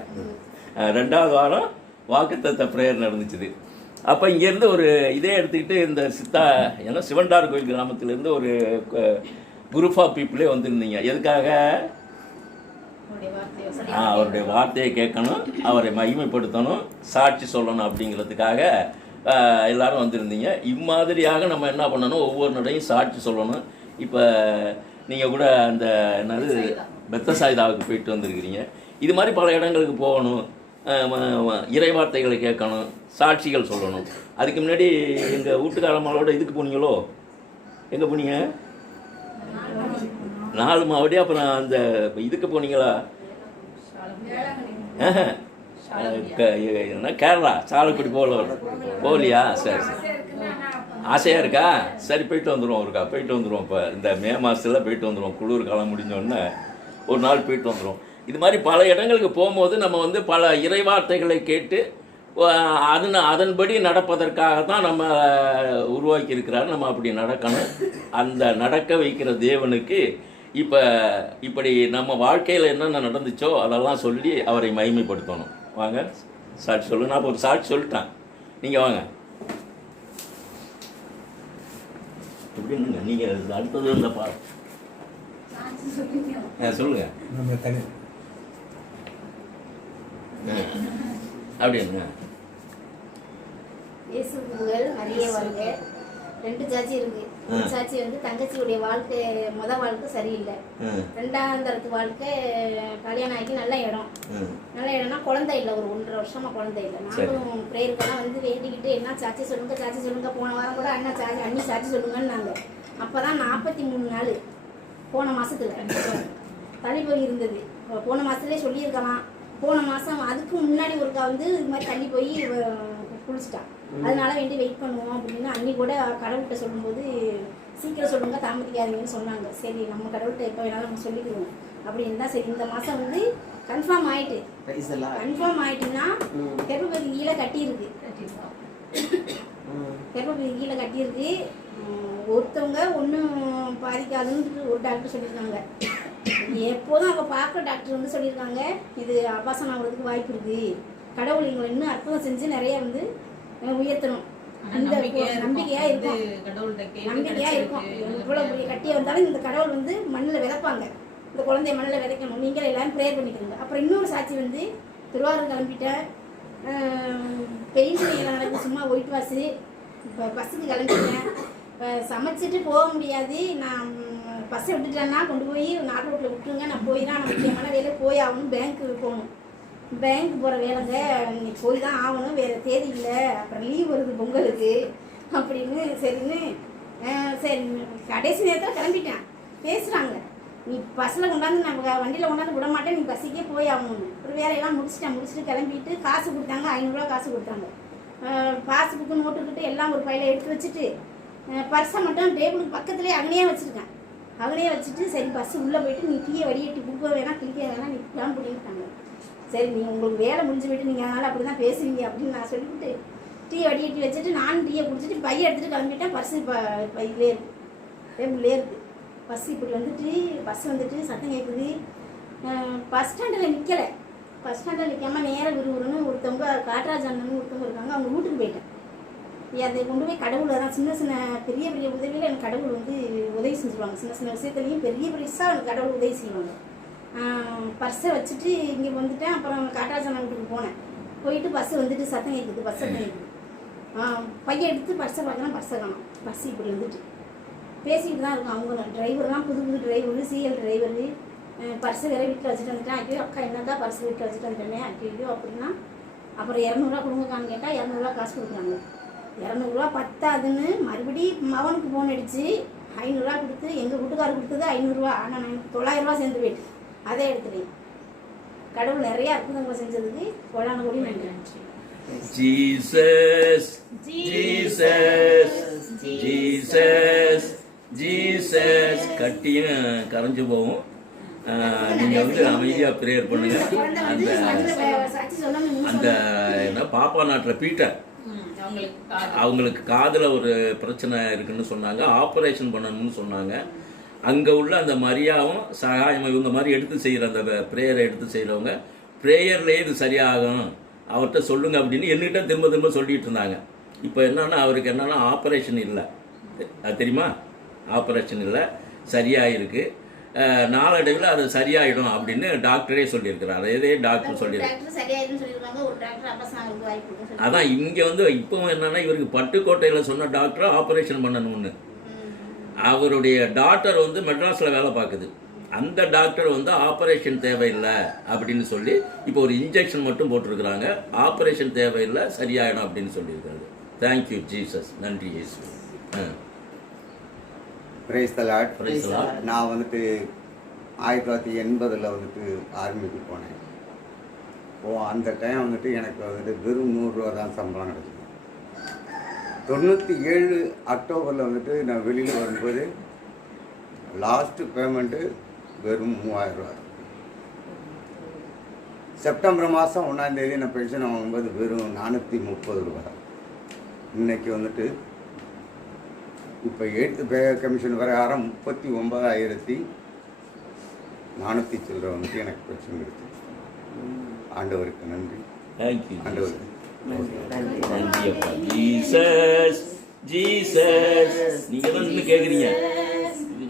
2வது வாரம் வாக்குத்தத்த ப்ரேயர் நடந்துச்சுது. அப்போ இங்கேருந்து ஒரு இதே எடுத்துக்கிட்டு இந்த சிவண்டார் கோயில் கிராமத்திலேருந்து ஒரு குரூப் ஆஃப் பீப்புளே வந்திருந்தீங்க. எதுக்காக? அவருடைய வார்த்தையை கேட்கணும், அவரை மகிமைப்படுத்தணும், சாட்சி சொல்லணும் அப்படிங்கிறதுக்காக எல்லாரும் வந்திருந்தீங்க. இம்மாதிரியாக நம்ம என்ன பண்ணணும்? ஒவ்வொரு நடையும் சாட்சி சொல்லணும். இப்போ நீங்கள் கூட அந்த பெத்தசாயிதாவுக்கு போயிட்டு வந்திருக்கிறீங்க. இது மாதிரி பல இடங்களுக்கு போகணும், இறை வார்த்தைகளை கேட்கணும், சாட்சிகள் சொல்லணும். அதுக்கு முன்னாடி எங்கள் வீட்டுக்காரம்மாவோட இதுக்கு போனீங்களோ? எங்கே போனீங்க? 4 மாவடி. அப்புறம் அந்த இதுக்கு போனீங்களா? என்ன கேரளா சாலக்குடி போகலையா? சரி சரி, ஆசையாக இருக்கா? சரி, போயிட்டு வந்துடுவோம். போயிட்டு வந்துடுவோம். இப்போ இந்த மே மாதத்தில் போயிட்டு வந்துடுவோம். குளிர் காலம் முடிஞ்சோடனே ஒரு நாள் போயிட்டு வந்துடுவோம். இது மாதிரி பல இடங்களுக்கு போகும்போது நம்ம பல இறைவார்த்தைகளை கேட்டு அதன்படி நடப்பதற்காக தான் நம்ம உருவாக்கி இருக்கிறாரு. நம்ம அப்படி நடக்கணும். அந்த நடக்க வைக்கிற தேவனுக்கு இப்படி நம்ம வாழ்க்கையில் என்னென்ன நடந்துச்சோ அதெல்லாம் சொல்லி அவரை மகிமைப்படுத்தணும். வாங்க சாட்சி சொல்லு. நான் இப்போ ஒரு சாட்சி சொல்லிட்டேன், நீங்கள் வாங்க. எப்படின்னு நீங்கள் அடுத்தது இந்த சொல்லுங்க. அப்படிங்க. நிறைய 2 சாட்சி இருக்கு. ஒரு சாட்சி தங்கச்சியுடைய வாழ்க்கை வாழ்க்கை சரியில்லை. 2ஆம் தரத்து வாழ்க்கை கல்யாணம் ஆகி நல்ல இடம்னா குழந்தை இல்லை. ஒரு 1.5 வருஷமா குழந்தை இல்லை. நானும் ப்ரேயருக்கெல்லாம் வேண்டிக்கிட்டு என்ன சாட்சி சொல்லுங்க. போன வாரம் கூட அண்ணி சாட்சி சொல்லுங்கன்னாங்க. அப்போதான் 43 நாள் போன மாசத்துல தள்ளி போய் இருந்தது. போன மாசத்துலேயே சொல்லியிருக்கலாம். போன மாதம் அதுக்கு முன்னாடி ஒருக்கா இது மாதிரி தள்ளி போய் குளிச்சுட்டான். அதனால வெயிட் பண்ணுவோம் அப்படின்னு அன்னி கூட கடவுள்கிட்ட சொல்லும்போது சீக்கிரம் சொல்லுங்க, தாமதிக்காதீங்கன்னு சொன்னாங்க. சரி, நம்ம கடவுள்கிட்ட எப்போ வேணாலும் நம்ம சொல்லிக்குவோம் அப்படின்னு தான். சரி, இந்த மாதம் கன்ஃபார்ம் ஆயிட்டு. கன்ஃபார்ம் ஆயிட்டுன்னா கர்ப்பப்பதி கீழே கட்டியிருக்கு. கர்ப்பப்பதி கீழே கட்டியிருக்கு. ஒருத்தவங்க ஒன்றும் பாதிக்காதுன்னு ஒரு டாக்டர் சொல்லியிருக்காங்க. எப்போதும் அவங்க பார்க்குற டாக்டர் சொல்லியிருக்காங்க, இது அபாசனம் ஆகுறதுக்கு வாய்ப்பு இருக்குது. கடவுள் எங்களை இன்னும் அற்புதம் செஞ்சு நிறைய உயர்த்தணும். இந்த நம்பிக்கையா இருக்கும். இவ்வளவு கட்டிய வந்தாலும் இந்த கடவுள் மண்ணில் விதைப்பாங்க. இந்த குழந்தைய மண்ணில் விதைக்கணும். நீங்கள் எல்லாரும் ப்ரேயர் பண்ணிக்கிறீங்க. அப்புறம் இன்னொரு சாட்சி திருவாரூர் கிளம்பிட்டேன். பெயிண்ட் நடந்து சும்மா ஒயிட் வாஷு. இப்போ பஸ்ஸுக்கு கிளம்பிட்டேன். இப்போ சமைச்சிட்டு போக முடியாது. நான் பஸ்ஸை விட்டுட்டேன்னா கொண்டு போய் நாட்டு ரோட்டில் விட்டுருங்க. நான் போய் தான் முக்கியமான வேலை போய் ஆகணும். பேங்க்கு போகணும். பேங்க் போகிற வேலைங்க இன்னைக்கு போய் தான் ஆகணும். வேறு தேதி இல்லை. அப்புறம் லீவ் வருது பொங்கலுக்கு அப்படின்னு. சரின்னு சரி கடைசி நேரத்தில் கிளம்பிட்டேன். பேசுகிறாங்க, நீ பஸ்ஸில் கொண்டாந்து நம்ம வண்டியில் கொண்டாந்து விட மாட்டேன், நீ பஸ்ஸுக்கே போய் ஆகணும்னு. ஒரு வேலையெல்லாம் முடிச்சுட்டு கிளம்பிட்டு காசு கொடுத்தாங்க. 500 ரூபா காசு கொடுத்தாங்க. பாஸ்புக்கு நோட்டுக்கிட்டு எல்லாம் ஒரு ஃபைலை எடுத்து வச்சுட்டு பர்ஸை மட்டும் டேபிளுக்கு பக்கத்துலேயே அங்கனையே வச்சுருக்கேன். அங்கனையே வச்சுட்டு சரி பஸ்ஸு உள்ளே போயிட்டு நீ டீயை வடிகட்டி புக்கை வேணாம் கிளிக்க வேணாம் நீ பிளான் பண்ணியிருக்காங்க. சரி நீங்கள் உங்களுக்கு வேலை முடிஞ்சு போயிட்டு நீங்கள் அதனால் அப்படி தான் பேசுவீங்க அப்படின்னு நான் சொல்லிவிட்டு டீயை வடிகட்டி வச்சுட்டு நானும் டீயை குடிச்சிட்டு பையை எடுத்துகிட்டு கிளம்பிட்டேன். பர்ஸு இப்போ பையிலே இருக்குது, டேபிள்லே இருக்குது. பஸ் இப்படி வந்துட்டு பஸ் வந்துட்டு சத்தம் கேட்குது. பஸ் ஸ்டாண்டில் நிற்கலை. பஸ் ஸ்டாண்டில் நிற்காமல் நேராக விறுவிறுன்னு ஒருத்தவங்க காட்ராஜ் அண்ணன் ஒருத்தவங்க இருக்காங்க, அவங்க வீட்டுக்கு போயிட்டேன். அதை கொண்டு போய் கடவுளை தான் சின்ன சின்ன பெரிய பெரிய உதவியில் எனக்கு கடவுள் வந்து உதவி செஞ்சுருவாங்க. சின்ன சின்ன விஷயத்துலையும் பெரிய பெருசாக எனக்கு கடவுள் உதவி செய்வாங்க. பர்ஸை வச்சுட்டு இங்கே வந்துட்டேன். அப்புறம் காட்ராஜ் அண்ணன் வீட்டுக்கு போனேன். போயிட்டு பஸ்ஸு வந்துட்டு சத்தம் கேட்குது, பஸ் சத்தம் கேட்குது. பையன் எடுத்து பர்ஸை பார்க்குறேன், பர்ஸை காணோம். பஸ் இப்படி வந்துட்டு பேசிக்கிட்டு தான் இருக்கும். அவங்க டிரைவர்லாம் புது புது டிரைவரு, சிஎல் டிரைவரு. பர்ஸு வேறு வீட்டில் வச்சுட்டு வந்துட்டேன். ஐயோ அக்கா என்னக்கா பர்ஸு வீட்டில் வச்சுட்டு வந்துட்டேனே ஐயோ அப்படின்னா. அப்புறம் 200 கொடுங்கக்கான்னு கேட்டால் 200 காசு கொடுக்குறாங்க. 200 பத்தாதுன்னு மறுபடியும் மகனுக்கு ஃபோன் அடித்து 500 கொடுத்து எங்கள் வீட்டுக்காரர் கொடுத்தது 500. ஆனால் நான் 900 சேர்ந்து போயிட்டு அதை எடுத்துட்டேன். கடவுள் நிறையா அற்புதங்களை செஞ்சதுக்கு கொள்ளான கூடி நன்றி. ஜீசஸ் ஜீசஸ் ஜீசஸ் ஜீசஸ் கட்டியும் கரைஞ்சு போகும். நீங்க வந்து அமைதியா பிரேயர் பண்ணுங்க. அந்த அந்த என்ன பாப்பா நாட்டுல பீட்டர் அவங்களுக்கு காதுல ஒரு பிரச்சனை இருக்குன்னு சொன்னாங்க, ஆபரேஷன் பண்ணணும்னு சொன்னாங்க. அங்க உள்ள அந்த மரியாவும் சகாயம் இவங்க மாதிரி எடுத்து செய்யற அந்த பிரேயரை எடுத்து செய்யறவங்க பிரேயர்லயே இது சரியாகும் அவர்கிட்ட சொல்லுங்க அப்படின்னு என்கிட்ட திரும்ப திரும்ப சொல்லிட்டு இருந்தாங்க. இப்போ என்னன்னா அவருக்கு என்னன்னா ஆபரேஷன் இல்லை, அது தெரியுமா? ஆபரேஷன் இல்லை, சரியாயிருக்கு. நாளடைவில் அது சரியாயிடும் அப்படின்னு டாக்டரே சொல்லியிருக்கிறார். அதே டாக்டர் சொல்லியிருக்காங்க. அதான் இங்க வந்து இப்போ என்னன்னா இவருக்கு பட்டுக்கோட்டையில் சொன்ன டாக்டர் ஆபரேஷன் பண்ணணும்னு. அவருடைய டாக்டர் வந்து மெட்ராஸில் வேலை பார்க்குது. அந்த டாக்டர் வந்து ஆபரேஷன் தேவையில்லை அப்படின்னு சொல்லி இப்போ ஒரு இன்ஜெக்ஷன் மட்டும் போட்டிருக்கிறாங்க. ஆபரேஷன் தேவையில்லை, சரியாயிடும் அப்படின்னு சொல்லியிருக்காரு. Thank you Jesus. நன்றி இயேசு. Praise the Lord. நான் வந்துட்டு 1980 வந்துட்டு ஆர்மிக்கு போனேன். அந்த டைம் வந்துட்டு எனக்கு வந்துட்டு வெறும் 100 ரூபா தான் சம்பளம் கிடைச்சிது. 97 அக்டோபரில் வந்துட்டு நான் வெளியில் வரும்போது லாஸ்ட்டு பேமெண்ட்டு வெறும் 3000 ரூபா. செப்டம்பர் மாதம் 1ஆம் தேதி நான் பென்ஷன் வாங்கும்போது வெறும் 430 ரூபா. இன்னைக்கு வந்துட்டு இப்போ 8th பே கமிஷன் பிரகாரம் 39,400 சில்லரை வந்துட்டு எனக்கு பென்ஷன் கிடைச்சு. ஆண்டவருக்கு நன்றி. ஆண்டவருக்கு நன்றி அப்பா. Jesus Jesus. நீங்க தான் கேட்குறீங்க,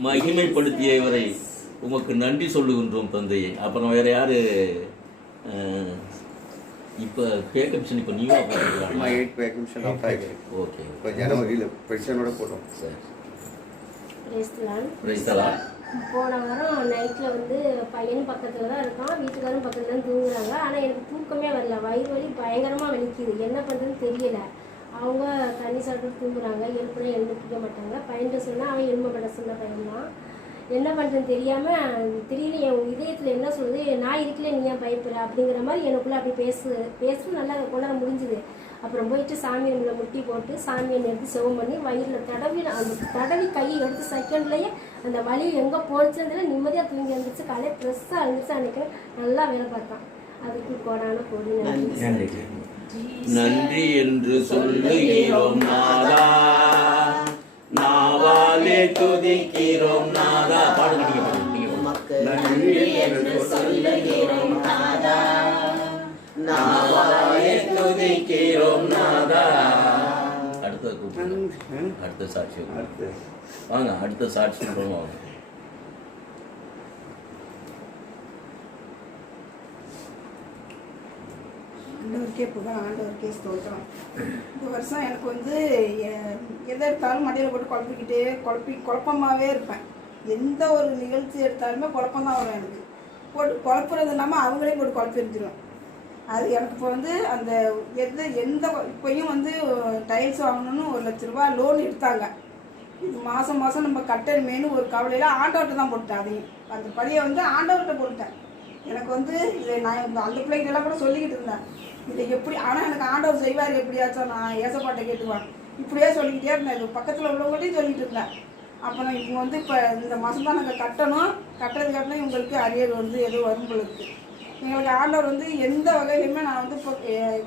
மகிமைப்படுத்திய இவரை உமக்கு நன்றி சொல்லுகின்றோம் தந்தையே. அப்புறம் வேற யாரு? இப்போ பே கமிஷன் இப்போ நியூவாக போட்டுருக்காங்க. 8 பே கமிஷன் ஆஃப் ஆயிடுச்சு. ஓகே, இப்போ ஜனவரியில் பென்ஷனோட போட்டோம். சார் பிரைஸ்தலான். போன வாரம் நைட்டில் வந்து பையனும் பக்கத்தில் தான் இருக்கான், வீட்டுக்காரும் பக்கத்தில் தான் தூங்குறாங்க. ஆனால் எனக்கு தூக்கமே வரல, வயிறு வலி பயங்கரமாக வலிக்குது, என்ன பண்ணுறதுன்னு தெரியலை. அவங்க தண்ணி சாப்பிட்டு தூங்குறாங்க, எழுப்புனா எழுந்திருக்க மாட்டாங்க. பையன்கிட்ட சொன்னால் அவன் எழும்ப மாட்ட சொன்ன பையன் தான். என்ன பண்ணுறதுன்னு தெரியாமல் திடீர்னு என் இதயத்தில் என்ன சொல்லுது, நான் இருக்கல நீ ஏன் பயப்படுற அப்படிங்கிற மாதிரி எனக்குள்ளே அப்படி பேச நல்லா கொண்டாட முடிஞ்சுது. அப்புறம் போயிட்டு சாமி நம்மளை முட்டி போட்டு சாமியை எடுத்து செவம் பண்ணி வயிறில் தடவி கையை எடுத்து செகண்ட்லேயே அந்த வலி எங்கே போச்சுன்றதுல நிம்மதியாக தூங்கி வந்துச்சு. காலையில் ட்ரெஸ்ஸாக இருந்துச்சு. அன்றைக்கி நல்லா வேலை பார்த்தான். அதுக்கு கோடான கோடி நன்றி. நன்றி என்று சொல்லுகிறோம் நாதா, நாவாலே துதிக்கிறோம் நாதா. பாடுங்க. நன்றி என்று சொல்லுகிறோம் நாதா, நாவாலே துதிக்கிறோம் நாதா. அடுத்த அடுத்த சாட்சி வாங்க, அடுத்த சாட்சி சொல்லுவோம் வாங்க. ஆண்டவருக்கே புகழ், ஆண்டவருக்கே ஸ்தோத்திரம். இந்த வருஷம் எனக்கு வந்து எதை எடுத்தாலும் மண்டையில் போட்டு குழப்பமாகவே இருப்பேன். எந்த ஒரு நிகழ்ச்சி எடுத்தாலுமே குழப்பம்தான் வரும். எனக்கு போட்டு குழப்புறது இல்லாமல் அவங்களே போட்டு குழப்பிருந்துடும். அது எனக்கு இப்போ வந்து அந்த எந்த இப்போயும் வந்து டைல்ஸ் வாங்கணும்னு 1 லட்ச ரூபா லோன் எடுத்தாங்க. இது மாதம் மாதம் நம்ம கட்டணுமேனு ஒரு கவலையில் ஆண்டவர்கிட்ட தான் போட்டுட்டேன். அதையும் அந்த படியை வந்து ஆண்டவர்கிட்ட போட்டுட்டேன். எனக்கு வந்து இதை நான் அந்த பிள்ளைகிட்டெல்லாம் கூட சொல்லிக்கிட்டு இருந்தேன், இதை எப்படி, ஆனால் எனக்கு ஆண்டவர் செய்வார் எப்படியாச்சும், நான் ஏசப்பாட்டை கேட்டுக்குவேன். இப்படியே சொல்லிக்கிட்டே இருந்தேன். இது பக்கத்தில் உள்ளவங்கள்ட்டையும் சொல்லிட்டு இருந்தேன். அப்புறம் இவங்க வந்து இப்போ இந்த மாதம் தான் நாங்கள் கட்டுறதுக்காட்டினா இவங்களுக்கு அரியர் வந்து ஏதோ வரும் போல இருக்குது. எங்களுக்கு ஆண்டவர் வந்து எந்த வகையிலுமே நான் வந்து இப்போ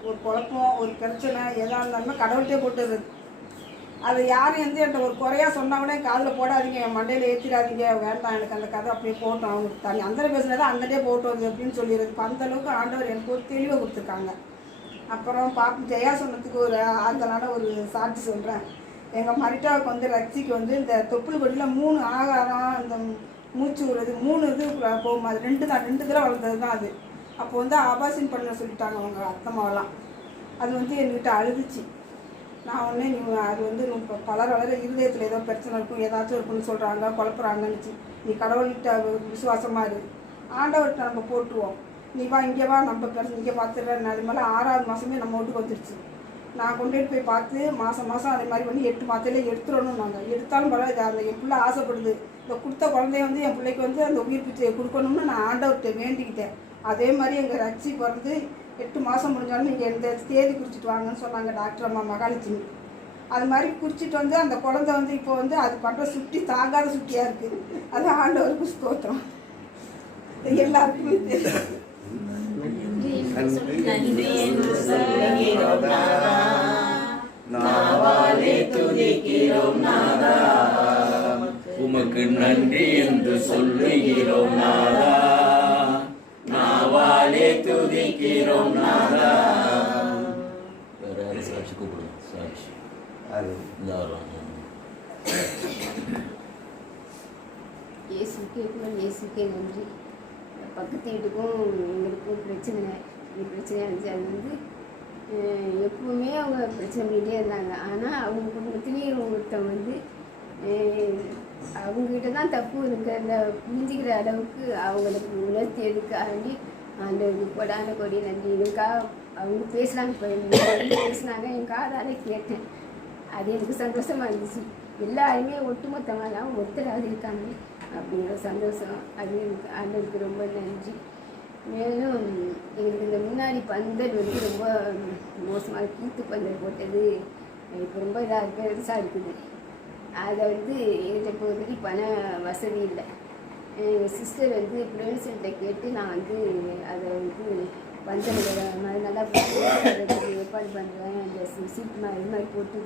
ஒரு குழப்பம், ஒரு பிரச்சனை எதாக இருந்தாலுமே கடவுள்கிட்டே போட்டுறது. அது யாரும் வந்து என்கிட்ட ஒரு குறையாக சொன்னால் கூட காதில் போடாதீங்க, என் மண்டையில் ஏற்றிடாதீங்க, வேண்டாம் எனக்கு அந்த கதை அப்படியே போட்டோம், அவங்களுக்கு தனி அந்த பேசுனதை அந்தடே போட்டோம் அப்படின்னு சொல்லிடுறது. இப்போ அந்தளவுக்கு ஆண்டவர் எனக்கு ஒரு தெளிவை கொடுத்துருக்காங்க. அப்புறம் ஜெயா சொன்னதுக்கு ஒரு ஆறுதலான ஒரு சாட்சி சொல்கிறேன். எங்கள் மரிட்டாவுக்கு வந்து ரக்ஷிக்கு வந்து இந்த தொப்புள் கொடியில் 3 ஆகாரம், இந்த மூச்சு விடுறது 3 இது போகும். அது 2 இதில் வளர்ந்தது தான் அது. அப்போ வந்து ஆபாசன் பண்ண சொல்லிட்டாங்க அவங்க அத்தம்மாவெல்லாம். அது வந்து என்கிட்ட அழுதுச்சு. நான் ஒன்று அது வந்து பலர் வளர இருதயத்தில் ஏதோ பிரச்சனை இருக்கும், ஏதாச்சும் இருக்குன்னு சொல்கிறாங்க, குழப்புறாங்கன்னுச்சு. நீ கடவுள்கிட்ட விசுவாசமாக இரு, ஆண்டவர்கிட்ட நம்ம போட்டுருவோம், நீ வா இங்கே வா, நம்ம பிரச்சனை இங்கே பார்த்துடுறேன். அது மாதிரி 6வது மாதமே நம்ம வீட்டுக்கு வந்துருச்சு. நான் கொண்டுட்டு போய் பார்த்து மாதம் அதே மாதிரி பண்ணி 8 மாதத்துல எடுத்துடணும். நாங்கள் எடுத்தாலும் பரவாயில்ல, அந்த என் பிள்ளை ஆசைப்படுது, இந்த கொடுத்த குழந்தைய வந்து என் பிள்ளைக்கு வந்து அந்த உயிர் பிச்சை கொடுக்கணும்னு நான் ஆண்டவர்கிட்ட வேண்டிக்கிட்டேன். அதே மாதிரி எங்கள் ரட்சி பிறந்து 8 மாதம் முடிஞ்சாலும் நீங்கள் இந்த தேதி குறிச்சிட்டு வாங்கன்னு சொன்னாங்க டாக்டர் அம்மா மகாலட்சுமி. அது மாதிரி குறிச்சிட்டு வந்து அந்த குழந்தை வந்து இப்போ வந்து அது பண்ணுற சுட்டி தாங்காத சுட்டியாக இருக்குது. அது ஆண்டவருக்கு ஸ்தோத்திரம். எல்லாருக்குமே தெரியும். நன்றி என்று சொல்லுகிறோம் நாதா, நாவாலே துதிக்கிறோம் நாதா. உமக்கு நன்றி என்று சொல்லுகிறோம் நாதா, நாவாலே துதிக்கிறோம் நாதா. வேற யாரும் சாட்சி கூப்பிடுங்க. சாட்சி இயேசுக்கே நன்றி. பக்கத்து வீட்டுக்கும் எங்களுக்கும் பிரச்சனை இருந்துச்சு. அது வந்து எப்பவுமே அவங்க பிரச்சனை பண்ணிகிட்டே இருந்தாங்க. ஆனால் அவங்க குடும்பத்துலேயும் ஒருத்தன் வந்து அவங்ககிட்ட தான் தப்பு இருக்கிறத புரிஞ்சுக்கிற அளவுக்கு அவங்களுக்கு உணர்த்தியதுக்காண்டி ஆண்டவருக்கு கொடான கொடி நன்றி. எனக்காக அவங்க பேசுனாங்க என் காதாலே கேட்டேன். அது எனக்கு சந்தோஷமாக இருந்துச்சு. எல்லாருமே ஒட்டுமொத்தமாக தான் ஒருத்தராக இருக்காங்க அப்படிங்கிற சந்தோஷம். அது எனக்கு ஆண்டவருக்கு ரொம்ப நன்றி. மேலும் எங்களுக்கு இந்த முன்னாடி பந்தல் வந்து ரொம்ப மோசமாக கீத்து பந்தல் போட்டது இப்போ ரொம்ப பெருசாக இருக்குது. அதை வந்து எங்கிட்ட இப்போதைக்கு பண வசதி இல்லை. எங்கள் சிஸ்டர் வந்து ப்ரொஃபஸர்கிட்ட கேட்டு நான் வந்து அதை வந்து பந்தல் நல்லா ஏற்பாடு பண்ணுறேன், அந்த சீட் இது மாதிரி போட்டு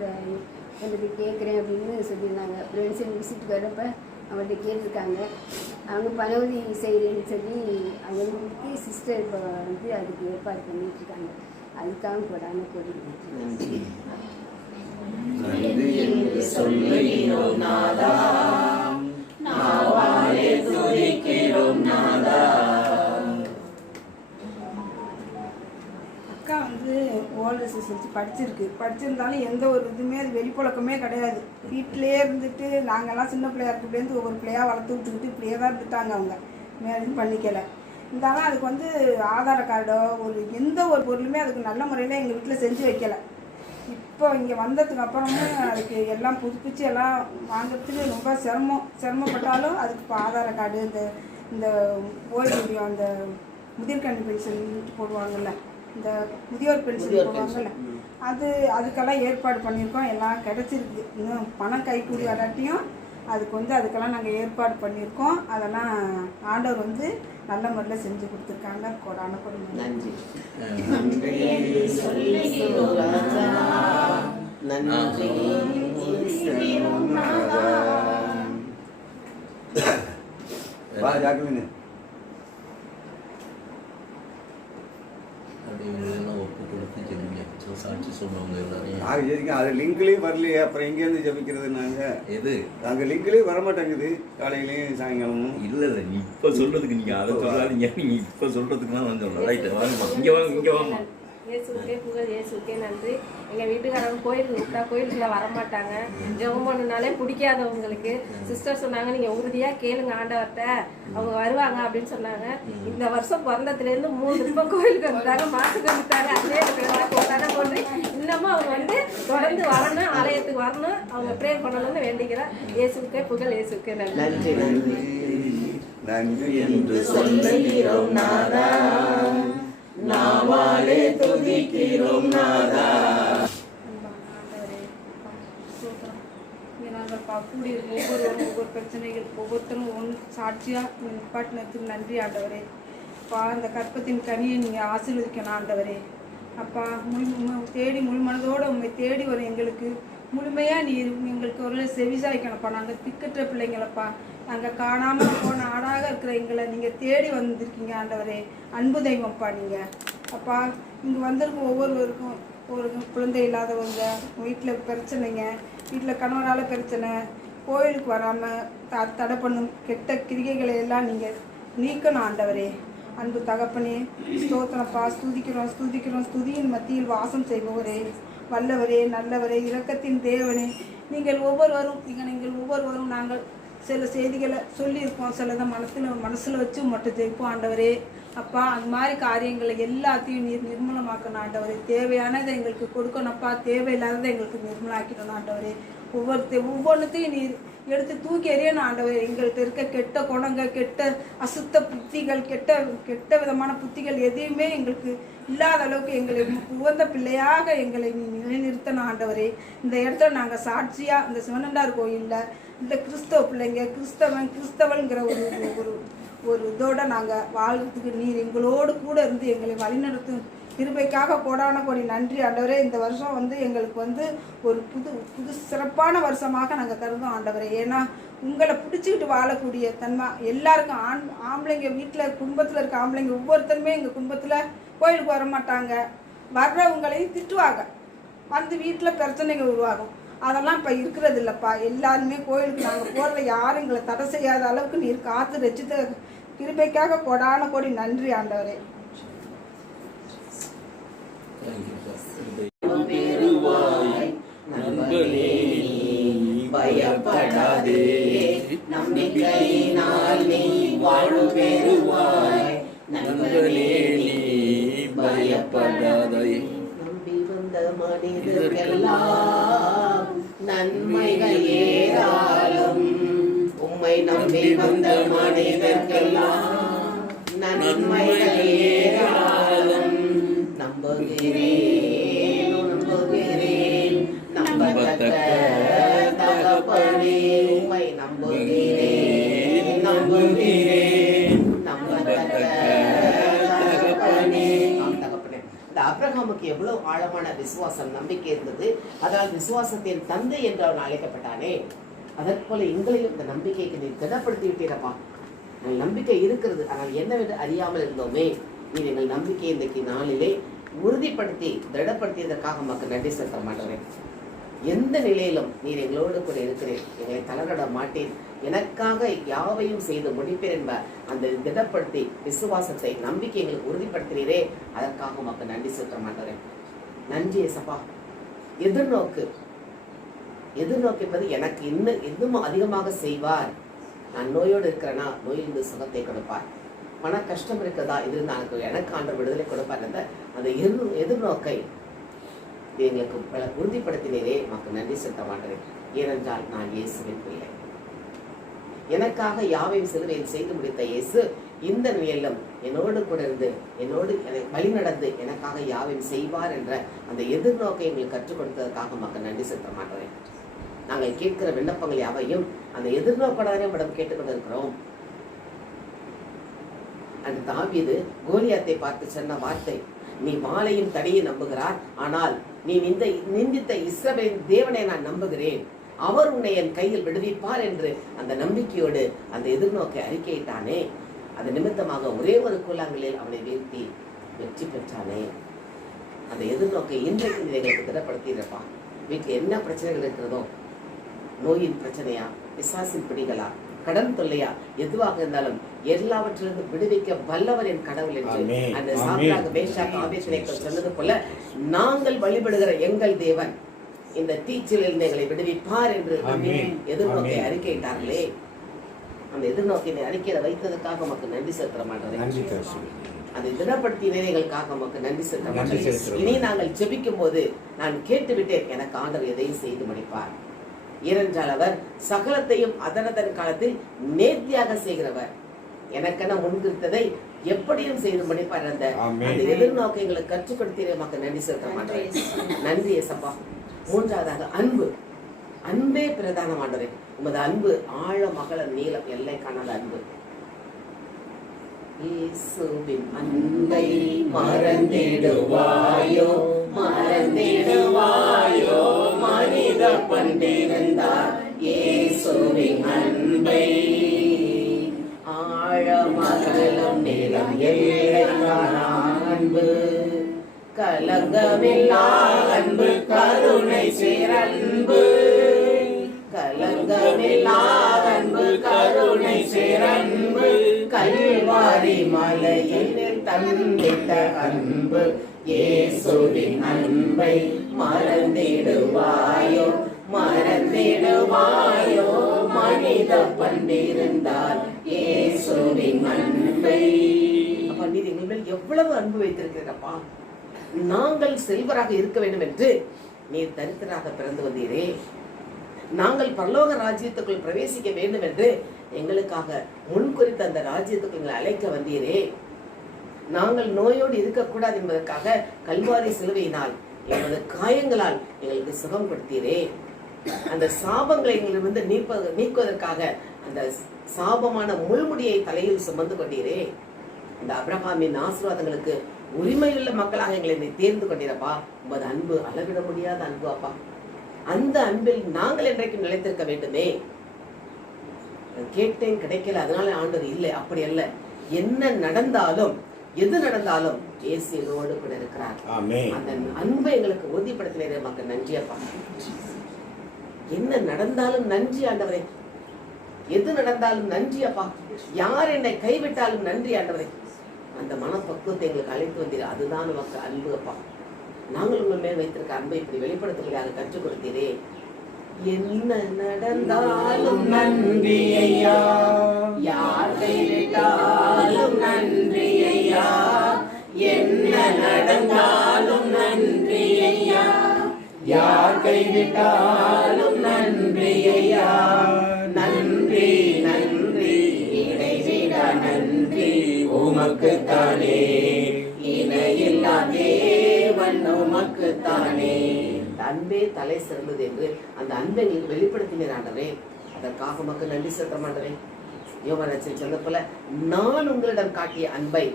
எனக்கு கேட்குறேன் அப்படின்னு சொல்லியிருந்தாங்க. ப்ரொஃபஸர் விசிட்டுக்கு வரப்போ அவங்கள்ட்ட கேட்டிருக்காங்க. அவங்க பண உதவி செய்கிறேன்னு சொல்லி அவங்களுக்கு சிஸ்டர் இப்போ வந்து அதுக்கு ஏற்பாடு பண்ணிட்டுருக்காங்க. அதுக்காக போடாமல் போடுங்க. நன்றி என்று சொல்லுகிறோம் நாதா, நாவாலே துதிக்கிறோம் நாதா. அக்கா வந்து ஓல்டு படிச்சிருந்தாலும் எந்த ஒரு இதுவுமே அது வெளிப்பழக்கமே கிடையாது. வீட்டிலே இருந்துட்டு நாங்கள்லாம் சின்ன பிள்ளையா இருக்கிறதுலேருந்து ஒவ்வொரு பிள்ளையாக வளர்த்து விட்டுக்கிட்டு இப்படியே தான் இருந்துட்டாங்க. அவங்க மேலும் பண்ணிக்கலை. இருந்தாலும் அதுக்கு வந்து ஆதார் கார்டோ எந்த ஒரு பொருளுமே அதுக்கு நல்ல முறையில் எங்கள் வீட்டில் செஞ்சு வைக்கலை. இப்போ இங்கே வந்ததுக்கு அப்புறமும் அதுக்கு எல்லாம் புதுப்பிச்சு எல்லாம் வாங்கிறதுக்கு ரொம்ப சிரமப்பட்டாலும் அதுக்கு இப்போ ஆதார் கார்டு, இந்த ஓய்வூதியம், அந்த முதிர்கல்வி பென்ஷன் போடுவாங்கள்ல, இந்த முதியோர் பென்ஷன் போடுவாங்கள்ல, அதுக்கெல்லாம் ஏற்பாடு பண்ணியிருக்கோம். எல்லாம் கிடச்சிருக்கு. இன்னும் பணம் கைக்கூலி வராட்டியும் அதுக்கெல்லாம் நாங்கள் ஏற்பாடு பண்ணியிருக்கோம். அதெல்லாம் ஆண்டவர் வந்து நல்ல முறையில் செஞ்சு கொடுத்துருக்காங்க. கொடான கொடுமை. நன்றி. நன்றி என்று சொல்லுகிறோம் நாதா, நன்றி சொல்லுகிறோம் நாதா. ஒப்பு கொடுத்து ஜெபிங்க. சாட்சி சொன்னவங்க எல்லாரையும் நாங்கள் ஜெபிக்க அது லிங்க்லேயும் வரலையே, அப்புறம் எங்கேருந்து ஜெபிக்கிறது? நாங்கள் எது நாங்கள் லிங்க்லேயும் வர மாட்டேங்குது, காலையிலையும் சாயங்காலமும். இல்லை நீ இப்போ சொல்கிறதுக்கு நீங்கள் அதை சொல்லாதீங்க. நீங்கள் இப்போ சொல்கிறதுக்கு தான் நான் சொல்கிறேன். ரைட்டு, வாங்கம்மா, இங்கே வாங்க. இயேசுக்கே புகழ், இயேசுக்கே நன்றி. எங்கள் வீட்டுக்காரங்க கோயிலுக்குள்ள வரமாட்டாங்க. ஜெபம் பண்ணுனாலே பிடிக்காதவங்களுக்கு சிஸ்டர் சொன்னாங்க, நீங்கள் உறுதியாக கேளுங்க ஆண்டவர்கிட்ட, அவங்க வருவாங்க அப்படின்னு சொன்னாங்க. இந்த வருஷம் பிறந்ததுலேருந்து 3 திரும்ப கோயிலுக்கு வந்துட்டாங்க, மாசுக்கு வந்துட்டாங்க. அதே போட்டு இன்னமும் அவங்க வந்து தொடர்ந்து வரணும், ஆலயத்துக்கு வரணும், அவங்க ப்ரேயர் பண்ணணும்னு வேண்டிக்கிறேன். இயேசுக்கே புகழ், இயேசுக்கே நன்றி. நன்றி என்று சொல்லுகிறோம் நாதா, நாவாலே துதிக்கிறோம் நாதா. ஆண்டவரே, அப்பா, ஸ்தோத்திரம். இங்கே நாங்கள் கூடி ஒவ்வொருவரும் ஒவ்வொரு பிரச்சனைகள் ஒவ்வொருத்தரும் சாட்சியாக நிப்பாட்டினத்துக்கு நன்றி ஆண்டவரே. அப்பா, அந்த கற்பத்தின் கனியை நீங்கள் ஆசீர்வதிக்கணும் ஆண்டவரே. அப்பா, தேடி முழு மனதோடு உண்மை தேடி வரும் எங்களுக்கு முழுமையாக நீர் எங்களுக்கு ஒரு செவிசாய்க்கணும்ப்பா. நாங்கள் திக்கற்ற பிள்ளைங்களப்பா, நாங்கள் காணாமல் போன ஆடாக இருக்கிற எங்களை நீங்கள் தேடி வந்திருக்கீங்க ஆண்டவரே. அன்பு தெய்வம்ப்பா நீங்கள். அப்பா, இங்கே வந்திருக்கும் ஒவ்வொருவருக்கும் ஒரு குழந்தை இல்லாதவங்க, வீட்டில் பிரச்சனைங்க, வீட்டில் கணவரால் பிரச்சனை, கோயிலுக்கு வராமல் தடை பண்ணும் கெட்ட கிரிகைகளை எல்லாம் நீங்கள் நீக்கணும் ஆண்டவரே. அன்பு தகப்பனே, ஸ்தோத்திரப்பா. ஸ்துதிக்கிறோம் ஸ்துதிக்கிறோம். ஸ்துதியின் மத்தியில் வாசம் செய்பவரே, வல்லவரே, நல்லவரே, இரக்கத்தின் தேவனே, நீங்கள் ஒவ்வொருவரும் நாங்கள் சில செய்திகளை சொல்லியிருப்போம், சிலதை மனசில் வச்சு மட்டும் ஜெயிப்போம் ஆண்டவரே. அப்பா, அந்த மாதிரி காரியங்களை எல்லாத்தையும் நீர் நிர்மூலமாக்கணும் ஆண்டவரே. தேவையானதை எங்களுக்கு கொடுக்கணும்ப்பா, தேவையில்லாததை எங்களுக்கு நிர்மூலமாக்கிடணும் ஆண்டவரே. ஒவ்வொன்றுத்தையும் நீர் எடுத்து தூக்கி எறியணும் ஆண்டவரே. எங்கள்கிட்ட இருக்க கெட்ட குணங்கள், கெட்ட அசுத்த புத்திகள், கெட்ட விதமான புத்திகள் எதையுமே எங்களுக்கு இல்லாத அளவுக்கு எங்களை உகந்த பிள்ளையாக எங்களை நிலைநிறுத்தணும் ஆண்டவரே. இந்த இடத்துல நாங்கள் சாட்சியாக இந்த சிவனண்டார் கோயிலில் இந்த கிறிஸ்தவ பிள்ளைங்க, கிறிஸ்தவன்கிற ஒரு இதோட நாங்கள் வாழ்கிறதுக்கு நீர் எங்களோடு கூட இருந்து எங்களை வழிநடத்தும் கிருபைக்காக கோடான கோடி நன்றி ஆண்டவரே. இந்த வருஷம் எங்களுக்கு ஒரு புது சிறப்பான வருஷமாக நாங்கள் கருதும் ஆண்டவரே. ஏன்னா உங்களை பிடிச்சிக்கிட்டு வாழக்கூடிய தன்மை எல்லாருக்கும் ஆம்பளைங்க வீட்டில் குடும்பத்தில் இருக்க ஆம்பளைங்க ஒவ்வொருத்தருமே எங்கள் குடும்பத்தில் கோயிலுக்கு வர மாட்டாங்க. வர்றவங்களையும் திட்டுவாங்க, வீட்டில் பிரச்சனைகள் உருவாகும். அதெல்லாம் இப்போ இருக்கிறது இல்லைப்பா. எல்லாருமே கோயிலுக்கு நாங்கள் போகிறத யாரும் எங்களை தடை செய்யாத அளவுக்கு நீர் காத்து ரசித்த கிருபைக்காக கோடான கோடி நன்றி ஆண்டவரே. நண்பனே, பயப்படாதே, நம்பிக்கையினால் நீ வாழ்வு பெறுவாய். நண்பனே, நீ பயப்படாதே. நம்பி வந்த மனிதர்க்கெல்லாம் நன்மைகள் ஏராளம். உம்மை நம்பி வந்த மனிதர்க்கெல்லாம் நன்மைகள் ஏராளம். நம்புகிறேன் நம்பத்தக்க தகப்பனே. உம்மை நம்புகிறேன் நம்பத்தக்க தகப்பனே. தகப்பனே, இந்த ஆபிரகாமுக்கு எவ்வளவு ஆழமான விசுவாசம், நம்பிக்கை இருந்தது. அதால் விசுவாசத்தின் தந்தை என்று அவன் அழைக்கப்பட்டானே. அதற்போல எங்களையும் இந்த நம்பிக்கைக்கு நீ திடப்படுத்தி விட்டீரப்பா. நம்பிக்கை இருக்கிறது, ஆனால் என்னவென்று அறியாமல் இருந்தோமே. நீர் எங்கள் நம்பிக்கை இன்றைக்கு நாளிலே உறுதிப்படுத்தி திடப்படுத்தியதற்காக மக்கள் நன்றி செலுத்த மாட்டேன். எந்த நிலையிலும் நீர் எங்களோடு கூட இருக்கிறேன், எங்களை தளரட மாட்டேன், எனக்காக யாவையும் செய்து முடிப்பேன் என்ப அந்த திடப்படுத்தி விசுவாசத்தை நம்பிக்கை எங்களுக்கு உறுதிப்படுத்தினீரே, அதற்காக மக்கள் நன்றி செலுத்த மாட்டேன். நன்றி ஏசப்பா. எதிர்நோக்கிப்பது எனக்கு இன்னும் அதிகமாக செய்வார். நான் நோயோடு இருக்கிறேன்னா நோயிலிருந்து சுகத்தை கொடுப்பார். பண கஷ்டம் இருக்கிறதா, இது எனக்கு ஆண்டவர் விடுதலை கொடுப்பார் என்ற அந்த எதிர்நோக்கை எங்களுக்கு உறுதிப்படுத்தினரே, மக்கள் நன்றி செலுத்த மாட்டேன். ஏனென்றால் நான் இயேசுவின் பிள்ளை. எனக்காக யாவையும் சிலுவையில் செய்து முடித்த இயேசு இந்த நிலையிலும் என்னோடு கூட இருந்து என்னோடு வழி நடந்து எனக்காக யாவையும் செய்வார் என்ற அந்த எதிர்நோக்கை எங்களுக்கு கற்றுக் கொடுத்ததற்காக மக்கள் நன்றி செலுத்த மாட்டேன். நாங்கள் கேட்கிற விண்ணப்பங்கள் யாவையும் அந்த எதிர்நோக்கடாரே மேடம் கேட்டுக்கொண்டிருக்கிறோம். அந்த தாவீது கோலியாத்தை பார்த்து சொன்ன வார்த்தை, நீ வாளையும் தடியை நம்புகிறார், ஆனால் நீ நிந்தித்த இஸ்ரவேலின் தேவனை நான் நம்புகிறேன், அவர் உன்னை என் கையில் விடுவிப்பார் என்று அந்த நம்பிக்கையோடு அந்த எதிர்நோக்கை அறிக்கையிட்டானே. அது நிமித்தமாக ஒரே ஒரு கூழாங்கலில் அவனை வீழ்த்தி வெற்றி பெற்றானே. அந்த எதிர்நோக்கை இன்றைக்கு எங்களுக்கு திடப்படுத்தியிருப்பா. வீட்டில் என்ன பிரச்சனைகள் இருக்கிறதோ, நோயின் பிரச்சனையா, பிசாசின் பிடிகளா, கடன் தொல்லையா, எதுவாக இருந்தாலும் எல்லாவற்றிலிருந்து விடுவிக்க வல்லவர் என் கடவுள் என்று அந்த சாத்ராக் மேஷாக் ஆபேத்நேகோ சொன்னது போல நாங்கள் வழிபடுகிற எங்கள் தேவன் இந்த தீச்சிலிருந்து எங்களை விடுவிப்பார் என்று எதிர்நோக்கை அறிக்கையிட்டார்களே. அந்த எதிர்நோக்கினை அறிக்கையில வைத்ததற்காக நமக்கு நன்றி செலுத்த மாட்டேன். அதை திடப்படுத்தினர்களுக்காக நமக்கு நன்றி செலுத்த மாட்டேன். இனி நாங்கள் ஜெபிக்கும் போது நான் கேட்டுவிட்டேன், எனக்கு ஆண்டவர் எதையும் செய்து முடிப்பார். ஏனென்றால் அவர் சகலத்தையும் அதனதன் காலத்தில் நேர்த்தியாக செய்கிறவர். எனக்கென முன்குறித்ததை எப்படியும் செய்து முடிப்பார். அந்த எதிர்நோக்கை எங்களுக்கு கற்றுக் கொடுத்தீரே மக்கள் நன்றி செலுத்த மாட்டேன். நன்றி ஏசப்பா. மூன்றாவதாக அன்பு. அன்பே பிரதான ஆண்டவரே. உமது அன்பு ஆழம் அகல நீளம் எல்லை காணாத அன்பு. இயேசுவின் அன்பை மறந்திடுவாயோ மறந்திடுவாயோ மனித பண்டிருந்தார் இயேசுவின் அன்பை ஆழம் அகலம் நீளம் எல்லை காணா அன்பு கலங்கமில்லா அன்பு கருணை சேரன்பு கலங்கமில்லா அன்பு கருணை சேரன்பு கல்வாரி மலையில் தந்திட்ட அன்பு இயேசுவின் அன்பை மறந்திடுவாயோ மறந்திடுவாயோ மனித பண்டிருந்தால் இயேசுவின் அன்பை. அப்பா நீர் எங்கள் மேல் எவ்வளவு அன்பு வைத்திருக்கிறப்பா. நாங்கள் செல்வராக இருக்க வேண்டும் என்று நீர் தரித்திராக பிறந்து வந்தீரே. நாங்கள் பரலோக ராஜ்யத்துக்குள் பிரவேசிக்க வேண்டும் என்று எங்களுக்காக முன்குறித்த அந்த ராஜ்யத்துக்கு எங்களை அழைக்க வந்தீரே. நாங்கள் நோயோடு இருக்கக்கூடாது என்பதற்காக கல்வாரி சிலுவையினால் எங்களது காயங்களால் எங்களுக்கு சுகம் கொடுத்தீரே. அந்த சாபங்களை எங்களிலிருந்து நீக்குவதற்காக அந்த சாபமான முள்முடியை தலையில் சுமந்து கொண்டீரே. அந்த அப்ரஹாமின் ஆசீர்வாதங்களுக்கு உரிமையுள்ள மக்களாக எங்களை தேர்ந்து கொண்டீரப்பா. உமது அன்பு அளவிட முடியாத அன்பு அப்பா. அந்த அன்பில் நாங்கள் என்றைக்கும் நிலைத்திருக்க வேண்டுமே. கேட்டேன் கிடைக்கல அதனால ஆண்டவர் இல்லை, அப்படி அல்ல. என்ன நடந்தாலும் எது நடந்தாலும் இயேசுவோடு கூட இருக்கிறார். அந்த அன்பை எங்களுக்கு உறுதிப்படுத்தினே மக்கள் நன்றி அப்பா. என்ன நடந்தாலும் நன்றி ஆண்டவரே. எது நடந்தாலும் நன்றி அப்பா. யார் என்னை கைவிட்டாலும் நன்றி ஆண்டவரே. அந்த மனப்பக்குவத்தை எங்களுக்கு அழைத்து வந்தீர். அதுதான் நமக்கு அன்பு அப்பா. நாங்கள் உங்கள் மேல் வைத்திருக்க அன்பை இப்படி வெளிப்படுத்துவதாக கற்றுக் கொடுத்தீரே. என்ன நடந்தாலும் நன்றி ஐயா, யார் கைவிட்டாலும் நன்றி ஐயா, என்ன நடந்தாலும் நன்றி ஐயா, யார் கைவிட்டாலும் நன்றி ஐயா. நன்றி நன்றி இடைவிட நன்றி உமக்குத்தானே, இணையில்லா தேவன் உமக்குத்தானே. அன்பே தலை சிறந்தது என்று அந்த அன்பை நீங்கள் வெளிப்படுத்தினீர் ஆண்டவரே. அதற்காக மக்கள் நன்றி செலுத்த மாட்டேன். யோவான் சொன்ன போல நான் உங்களிடம் காட்டிய அன்பை,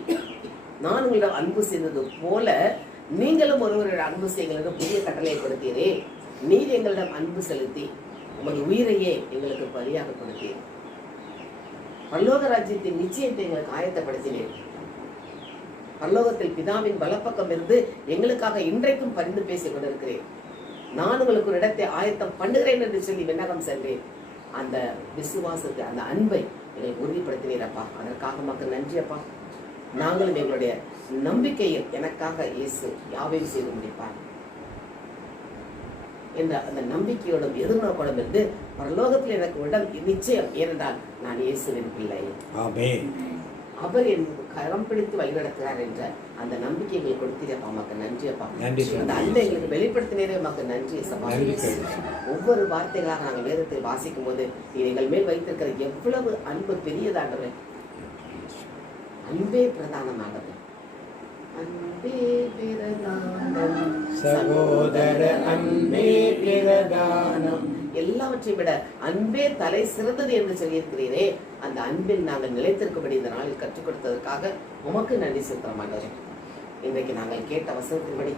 நான் உங்களிடம் அன்பு செய்தது போல நீங்களும் ஒருவரிடம் அன்பு செய்யுங்கள் புதிய கட்டளையை கொடுத்தீரே. நீர் எங்களிடம் அன்பு செலுத்தி உமது உயிரையே எங்களுக்கு பலியாக கொடுத்தீர். பரலோக ராஜ்யத்தின் நிச்சயத்தை எங்களுக்கு ஆயத்தப்படுத்தினேன். பரலோகத்தில் பிதாவின் வலப்பக்கம் இருந்து எங்களுக்காக இன்றைக்கும் பரிந்து பேசிக் கொண்டிருக்கிறேன். நான் உங்களுக்கு ஒரு இடத்தை ஆயத்தம் பண்ணுகிறேன் என்று சொல்லி விண்ணகம் சென்றேன். அந்த விசுவாசத்தை, அந்த அன்பை எங்களுக்கு உறுதிப்படுத்தினீரப்பா. அதற்காக மக்கள் நன்றி அப்பா. நாங்களும் எங்களுடைய நம்பிக்கையில் எனக்காக இயேசு யாவையும் செய்து முடிப்பார் என்ற அந்த நம்பிக்கையோடும் எதிர்நோக்கோடும் இருந்து பரலோகத்தில் எனக்கு இடம் நிச்சயம். ஏனென்றால் நான் இயேசுவின் பிள்ளை. அவர் என் கரம் பிடித்து வழிநடத்துகிறார் என்ற அந்த நம்பிக்கைகளை கொடுத்தீரப்பா. மக்கள் நன்றி அப்பா. அந்த அன்பை எங்களுக்கு வெளிப்படுத்தினரே மக்கள் நன்றி சபா. ஒவ்வொரு வார்த்தைகளாக நாங்கள் வேதத்தில் வாசிக்கும் போது எங்கள் மேல் வைத்திருக்கிற எவ்வளவு அன்பு பெரியதாண்டவர். அன்பே பிரதானமானது. அன்பே பிரதானம் சகோதர அன்பே பிரதானம். எல்லாவற்றையும் விட அன்பே தலை சிறந்தது என்று சொல்லியிருக்கிறீரே. அந்த அன்பில் நாங்கள் நிலைத்திருக்கும்படி இந்த நாளில் கற்றுக் கொடுத்ததற்காக உமக்கு நன்றி செலுத்துகிறோம் ஆண்டவரே. இன்றைக்கு நாங்கள் கேட்ட வசனத்தின்படி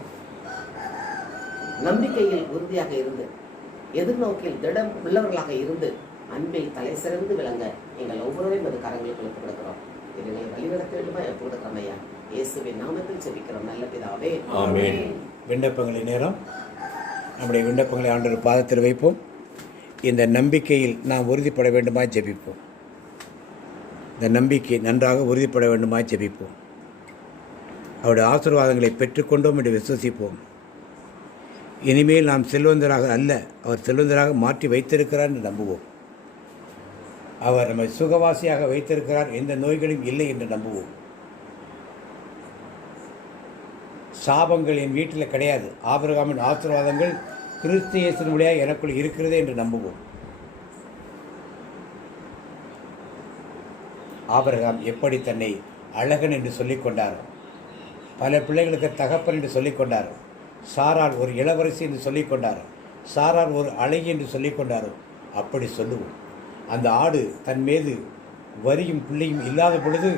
நம்பிக்கையில் உறுதியாக இருந்து எதிர்நோக்கில் திடம் உள்ளவர்களாக இருந்து அன்பில் தலை சிறந்து விளங்க எங்கள் ஒவ்வொருவரையும் அது கரங்களுக்கு ஒப்புக் கொடுக்கிறோம். எங்களை வழிநடத்த வேண்டுமா ஒப்புக் கொடுக்கிறோம் ஐயா. இயேசுவின் நாமத்தில் ஜெபிக்கிறோம் நல்ல பிதாவே, ஆமென். விண்ணப்பங்களின் நேரம். நம்முடைய விண்ணப்பங்களை ஆண்டவர் பாதத்தில் வைப்போம். இந்த நம்பிக்கையில் நாம் உறுதிப்பட வேண்டுமா ஜெபிப்போம். இந்த நம்பிக்கை நன்றாக உறுதிப்பட வேண்டுமா ஜெபிப்போம். அவருடைய ஆசீர்வாதங்களை பெற்றுக்கொண்டோம் என்று விசுவசிப்போம். இனிமேல் நாம் செல்வந்தராக அல்ல, அவர் செல்வந்தராக மாற்றி வைத்திருக்கிறார் என்று நம்புவோம். அவர் நம்மை சுகவாசியாக வைத்திருக்கிறார், எந்த நோய்களும் இல்லை என்று நம்புவோம். சாபங்கள் என் வீட்டில் கிடையாது, ஆபிரகாமின் ஆசீர்வாதங்கள் கிறிஸ்து இயேசுவின் வழியாக எனக்குள் இருக்கிறது என்று நம்புவோம். ஆபிரகாம் எப்படி தன்னை அழகன் என்று சொல்லிக் கொண்டார், பல பிள்ளைகளுக்கு தகப்பன் என்று சொல்லிக் கொண்டார், சாராள் ஒரு இளவரசி என்று சொல்லிக் கொண்டார், சாராள் ஒரு அழகி என்று சொல்லிக் கொண்டாரோ அப்படி சொல்லுவோம். அந்த ஆடு தன் மீது வரியும் புள்ளியும் இல்லாத பொழுது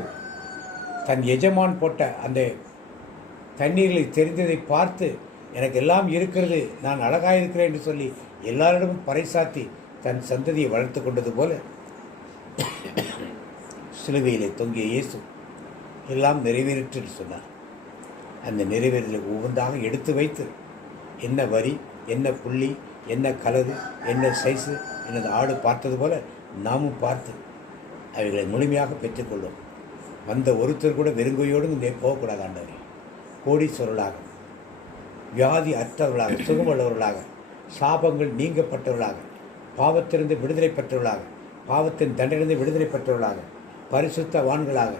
தன் எஜமான் போட்ட அந்த தண்ணீரில் தெரிந்ததை பார்த்து எனக்கு எல்லாம் இருக்கிறது, நான் அழகாக இருக்கிறேன் என்று சொல்லி எல்லாரிடமும் பறைசாத்தி தன் சந்ததியை வளர்த்து கொண்டது போல சிலுவையிலே தொங்கிய இயேசு எல்லாம் நிறைவேறிற்று என்று சொன்னார். அந்த நிறைவேறலை ஒவ்வொன்றாக எடுத்து வைத்து என்ன வரி, என்ன புள்ளி, என்ன கலரு, என்ன சைஸு எனது ஆடு பார்த்தது போல நாமும் பார்த்து அவைகளை முழுமையாக பெற்றுக்கொள்வோம். வந்த ஒருத்தர் கூட வெறுங்கையோடு இங்கே போகக்கூடாது. ஆண்டவரே, கோடீஸ்வரர்களாக, வியாதி அற்றவர்களாக, சுகமுள்ளவர்களாக, சாபங்கள் நீங்கப்பட்டவர்களாக, பாவத்திலிருந்து விடுதலை பெற்றவர்களாக, பாவத்தின் தண்டனிலிருந்து விடுதலை பெற்றவர்களாக, பரிசுத்தவான்களாக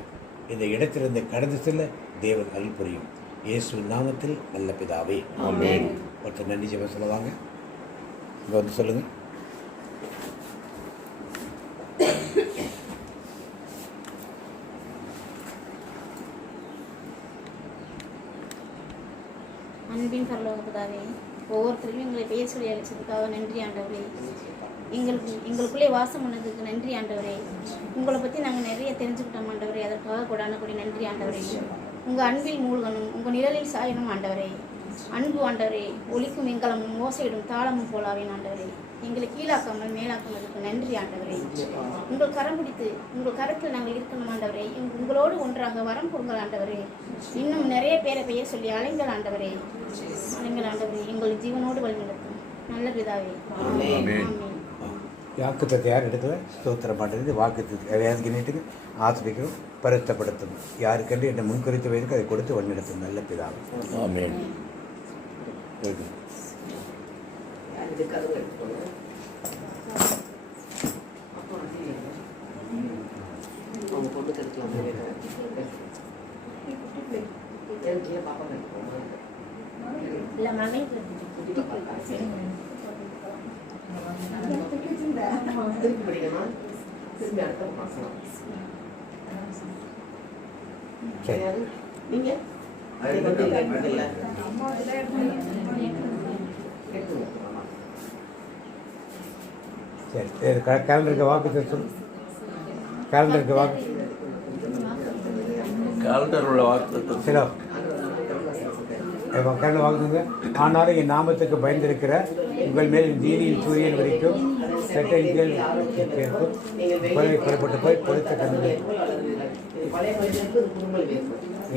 இந்த இடத்திலிருந்து கடந்து செல்ல தேவன் அருள் புரியும். இயேசு நாமத்தில் நல்ல பிதாவே, ஆமென். ஒருத்தர் நன்றி ஜெபம் சொல்லுவாங்க. இங்கே வந்து சொல்லுங்கள். அன்பின் பரலோக பிதாவே, ஒவ்வொருத்தரையும் எங்களை பெயர் சொல்லி அழைச்சதுக்காக நன்றி ஆண்டவரே. எங்களுக்குள்ளே வாசம் பண்ணதுக்கு நன்றி ஆண்டவரே. உங்களை பற்றி நாங்கள் நிறைய தெரிஞ்சுக்கிட்டோம் ஆண்டவரே, அதற்காக கொடான கொடி நன்றி ஆண்டவரே. உங்கள் அன்பில் மூழ்கணும், உங்கள் நிழலில் சாயணும் ஆண்டவரே. அன்பு ஆண்டவரே, ஒலிக்கும் எங்களமும் ஓசையிடும் தாளமும் போலாவேன் ஆண்டவரே. எங்களை கீழாக்காமல் மேலாக்குவதற்கு நன்றி ஆண்டவரே. உங்கள் கரம் பிடித்து உங்கள் கரத்தில் நாங்கள் இருக்கணும் ஆண்டவரே. உங்களோடு ஒன்றாக வரம் கொடுங்கள் ஆண்டவரே. இன்னும் நிறைய பேரை பெயர் சொல்லி அழைங்கள் ஆண்டவரே, அழைங்கள் ஆண்டவரே. எங்கள் ஜீவனோடு வழிநடத்தும் நல்ல பிதாவே, ஆமென். வாக்குத்தத்தை யார் எடுக்கல ஸ்தோத்திரம் பண்ணுறது, வாக்குத்தத்தை வேதனைக்கு நீட்டுக்கு ஆசிரியக்கும் பரிசுத்தப்படுத்தும், யாருக்கென்று என்னை முன்குறித்து வைத்து அதை கொடுத்து வழிநடத்தும் நல்ல பிதாவே, ஆமென். அவங்க பொண்ணு கருக்கலாம் பாப்பா கருப்போமா இல்லை மகன் திருப்பி படிக்கணும். திரும்பி அடுத்த மாசம் நீங்க சரி, கேலண்டருக்கு வாக்கு சொல்லு. கேலண்டருக்கு வாக்கு காலண்டர் உள்ள வாக்கு சில கேலண்டர் வாக்குங்க. ஆனாலும் என் நாமத்துக்கு பயந்திருக்கிற உங்கள் மேல் நீதியின் சூரியன் வரைக்கும் சட்டையின் கீழ் இருக்கும் புறப்பட்டு போய் பொறுத்த கண்டு.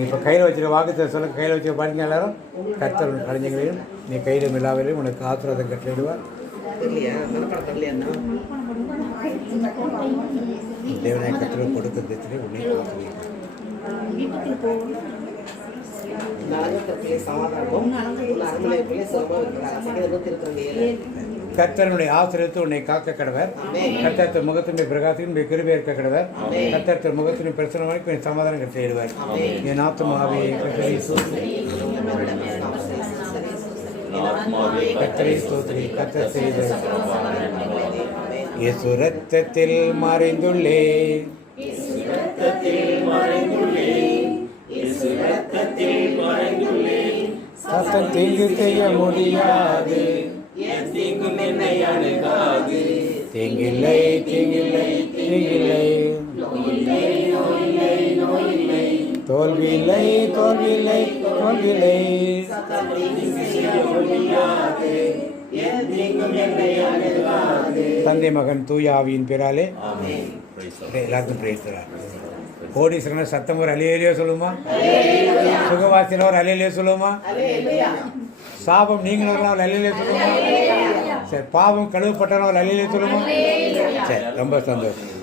இப்போ கையில் வச்சுருக்க வாக்குத்தை சொல்ல, கையில் வச்சுக்க பாருங்க எல்லாரும். கர்த்தர் கலைஞர்களையும் நீ கையிலும் இல்லாமலையும் உனக்கு ஆசீர்வாதம் கட்டளையிடுவார். தேவனாய கர்த்தர் கொடுக்கிறதுலே உன்னை கர்த்தருடைய ஆசிரியத்தை உன்னை காக்க கடவர். கர்த்தர் முகத்தினுடைய பிரகாசத்தினுடைய கிருபை இருக்க கடவர். கர்த்தர் முகத்தினுடைய பிரச்சனை சமாதானம் கட்டளையிடுவார். என் ஆத்துமாவே கர்த்தரை ஸ்தோத்திரி. கர்த்தர் செய்த இயேசு ரத்தத்தில் மறைந்துள்ளே, சத்தம் தீங்கு செய்ய முடியாது, தீங்கில்லை தீங்கில்லை தீங்கில்லை, தோல்வியில்லை தோல்வியில்லை தோல்வியில்லை. தந்தை மகன் தூய ஆவியின் பேராலே எல்லாருக்கும் பிரேசிக்கிறார். கோடீஸ்வரன் சத்தம் ஒரு அலையிலேயே சொல்லுமா, சுகவாசின ஒரு அலையிலேயே சொல்லுமா, சாபம் நீங்களவர்களாம் ஒரு அலையிலே சொல்லுமா, சரி பாவம் கழுவப்பட்டவன் ஒரு அலையிலே சொல்லுமா. சரி, ரொம்ப சந்தோஷம்.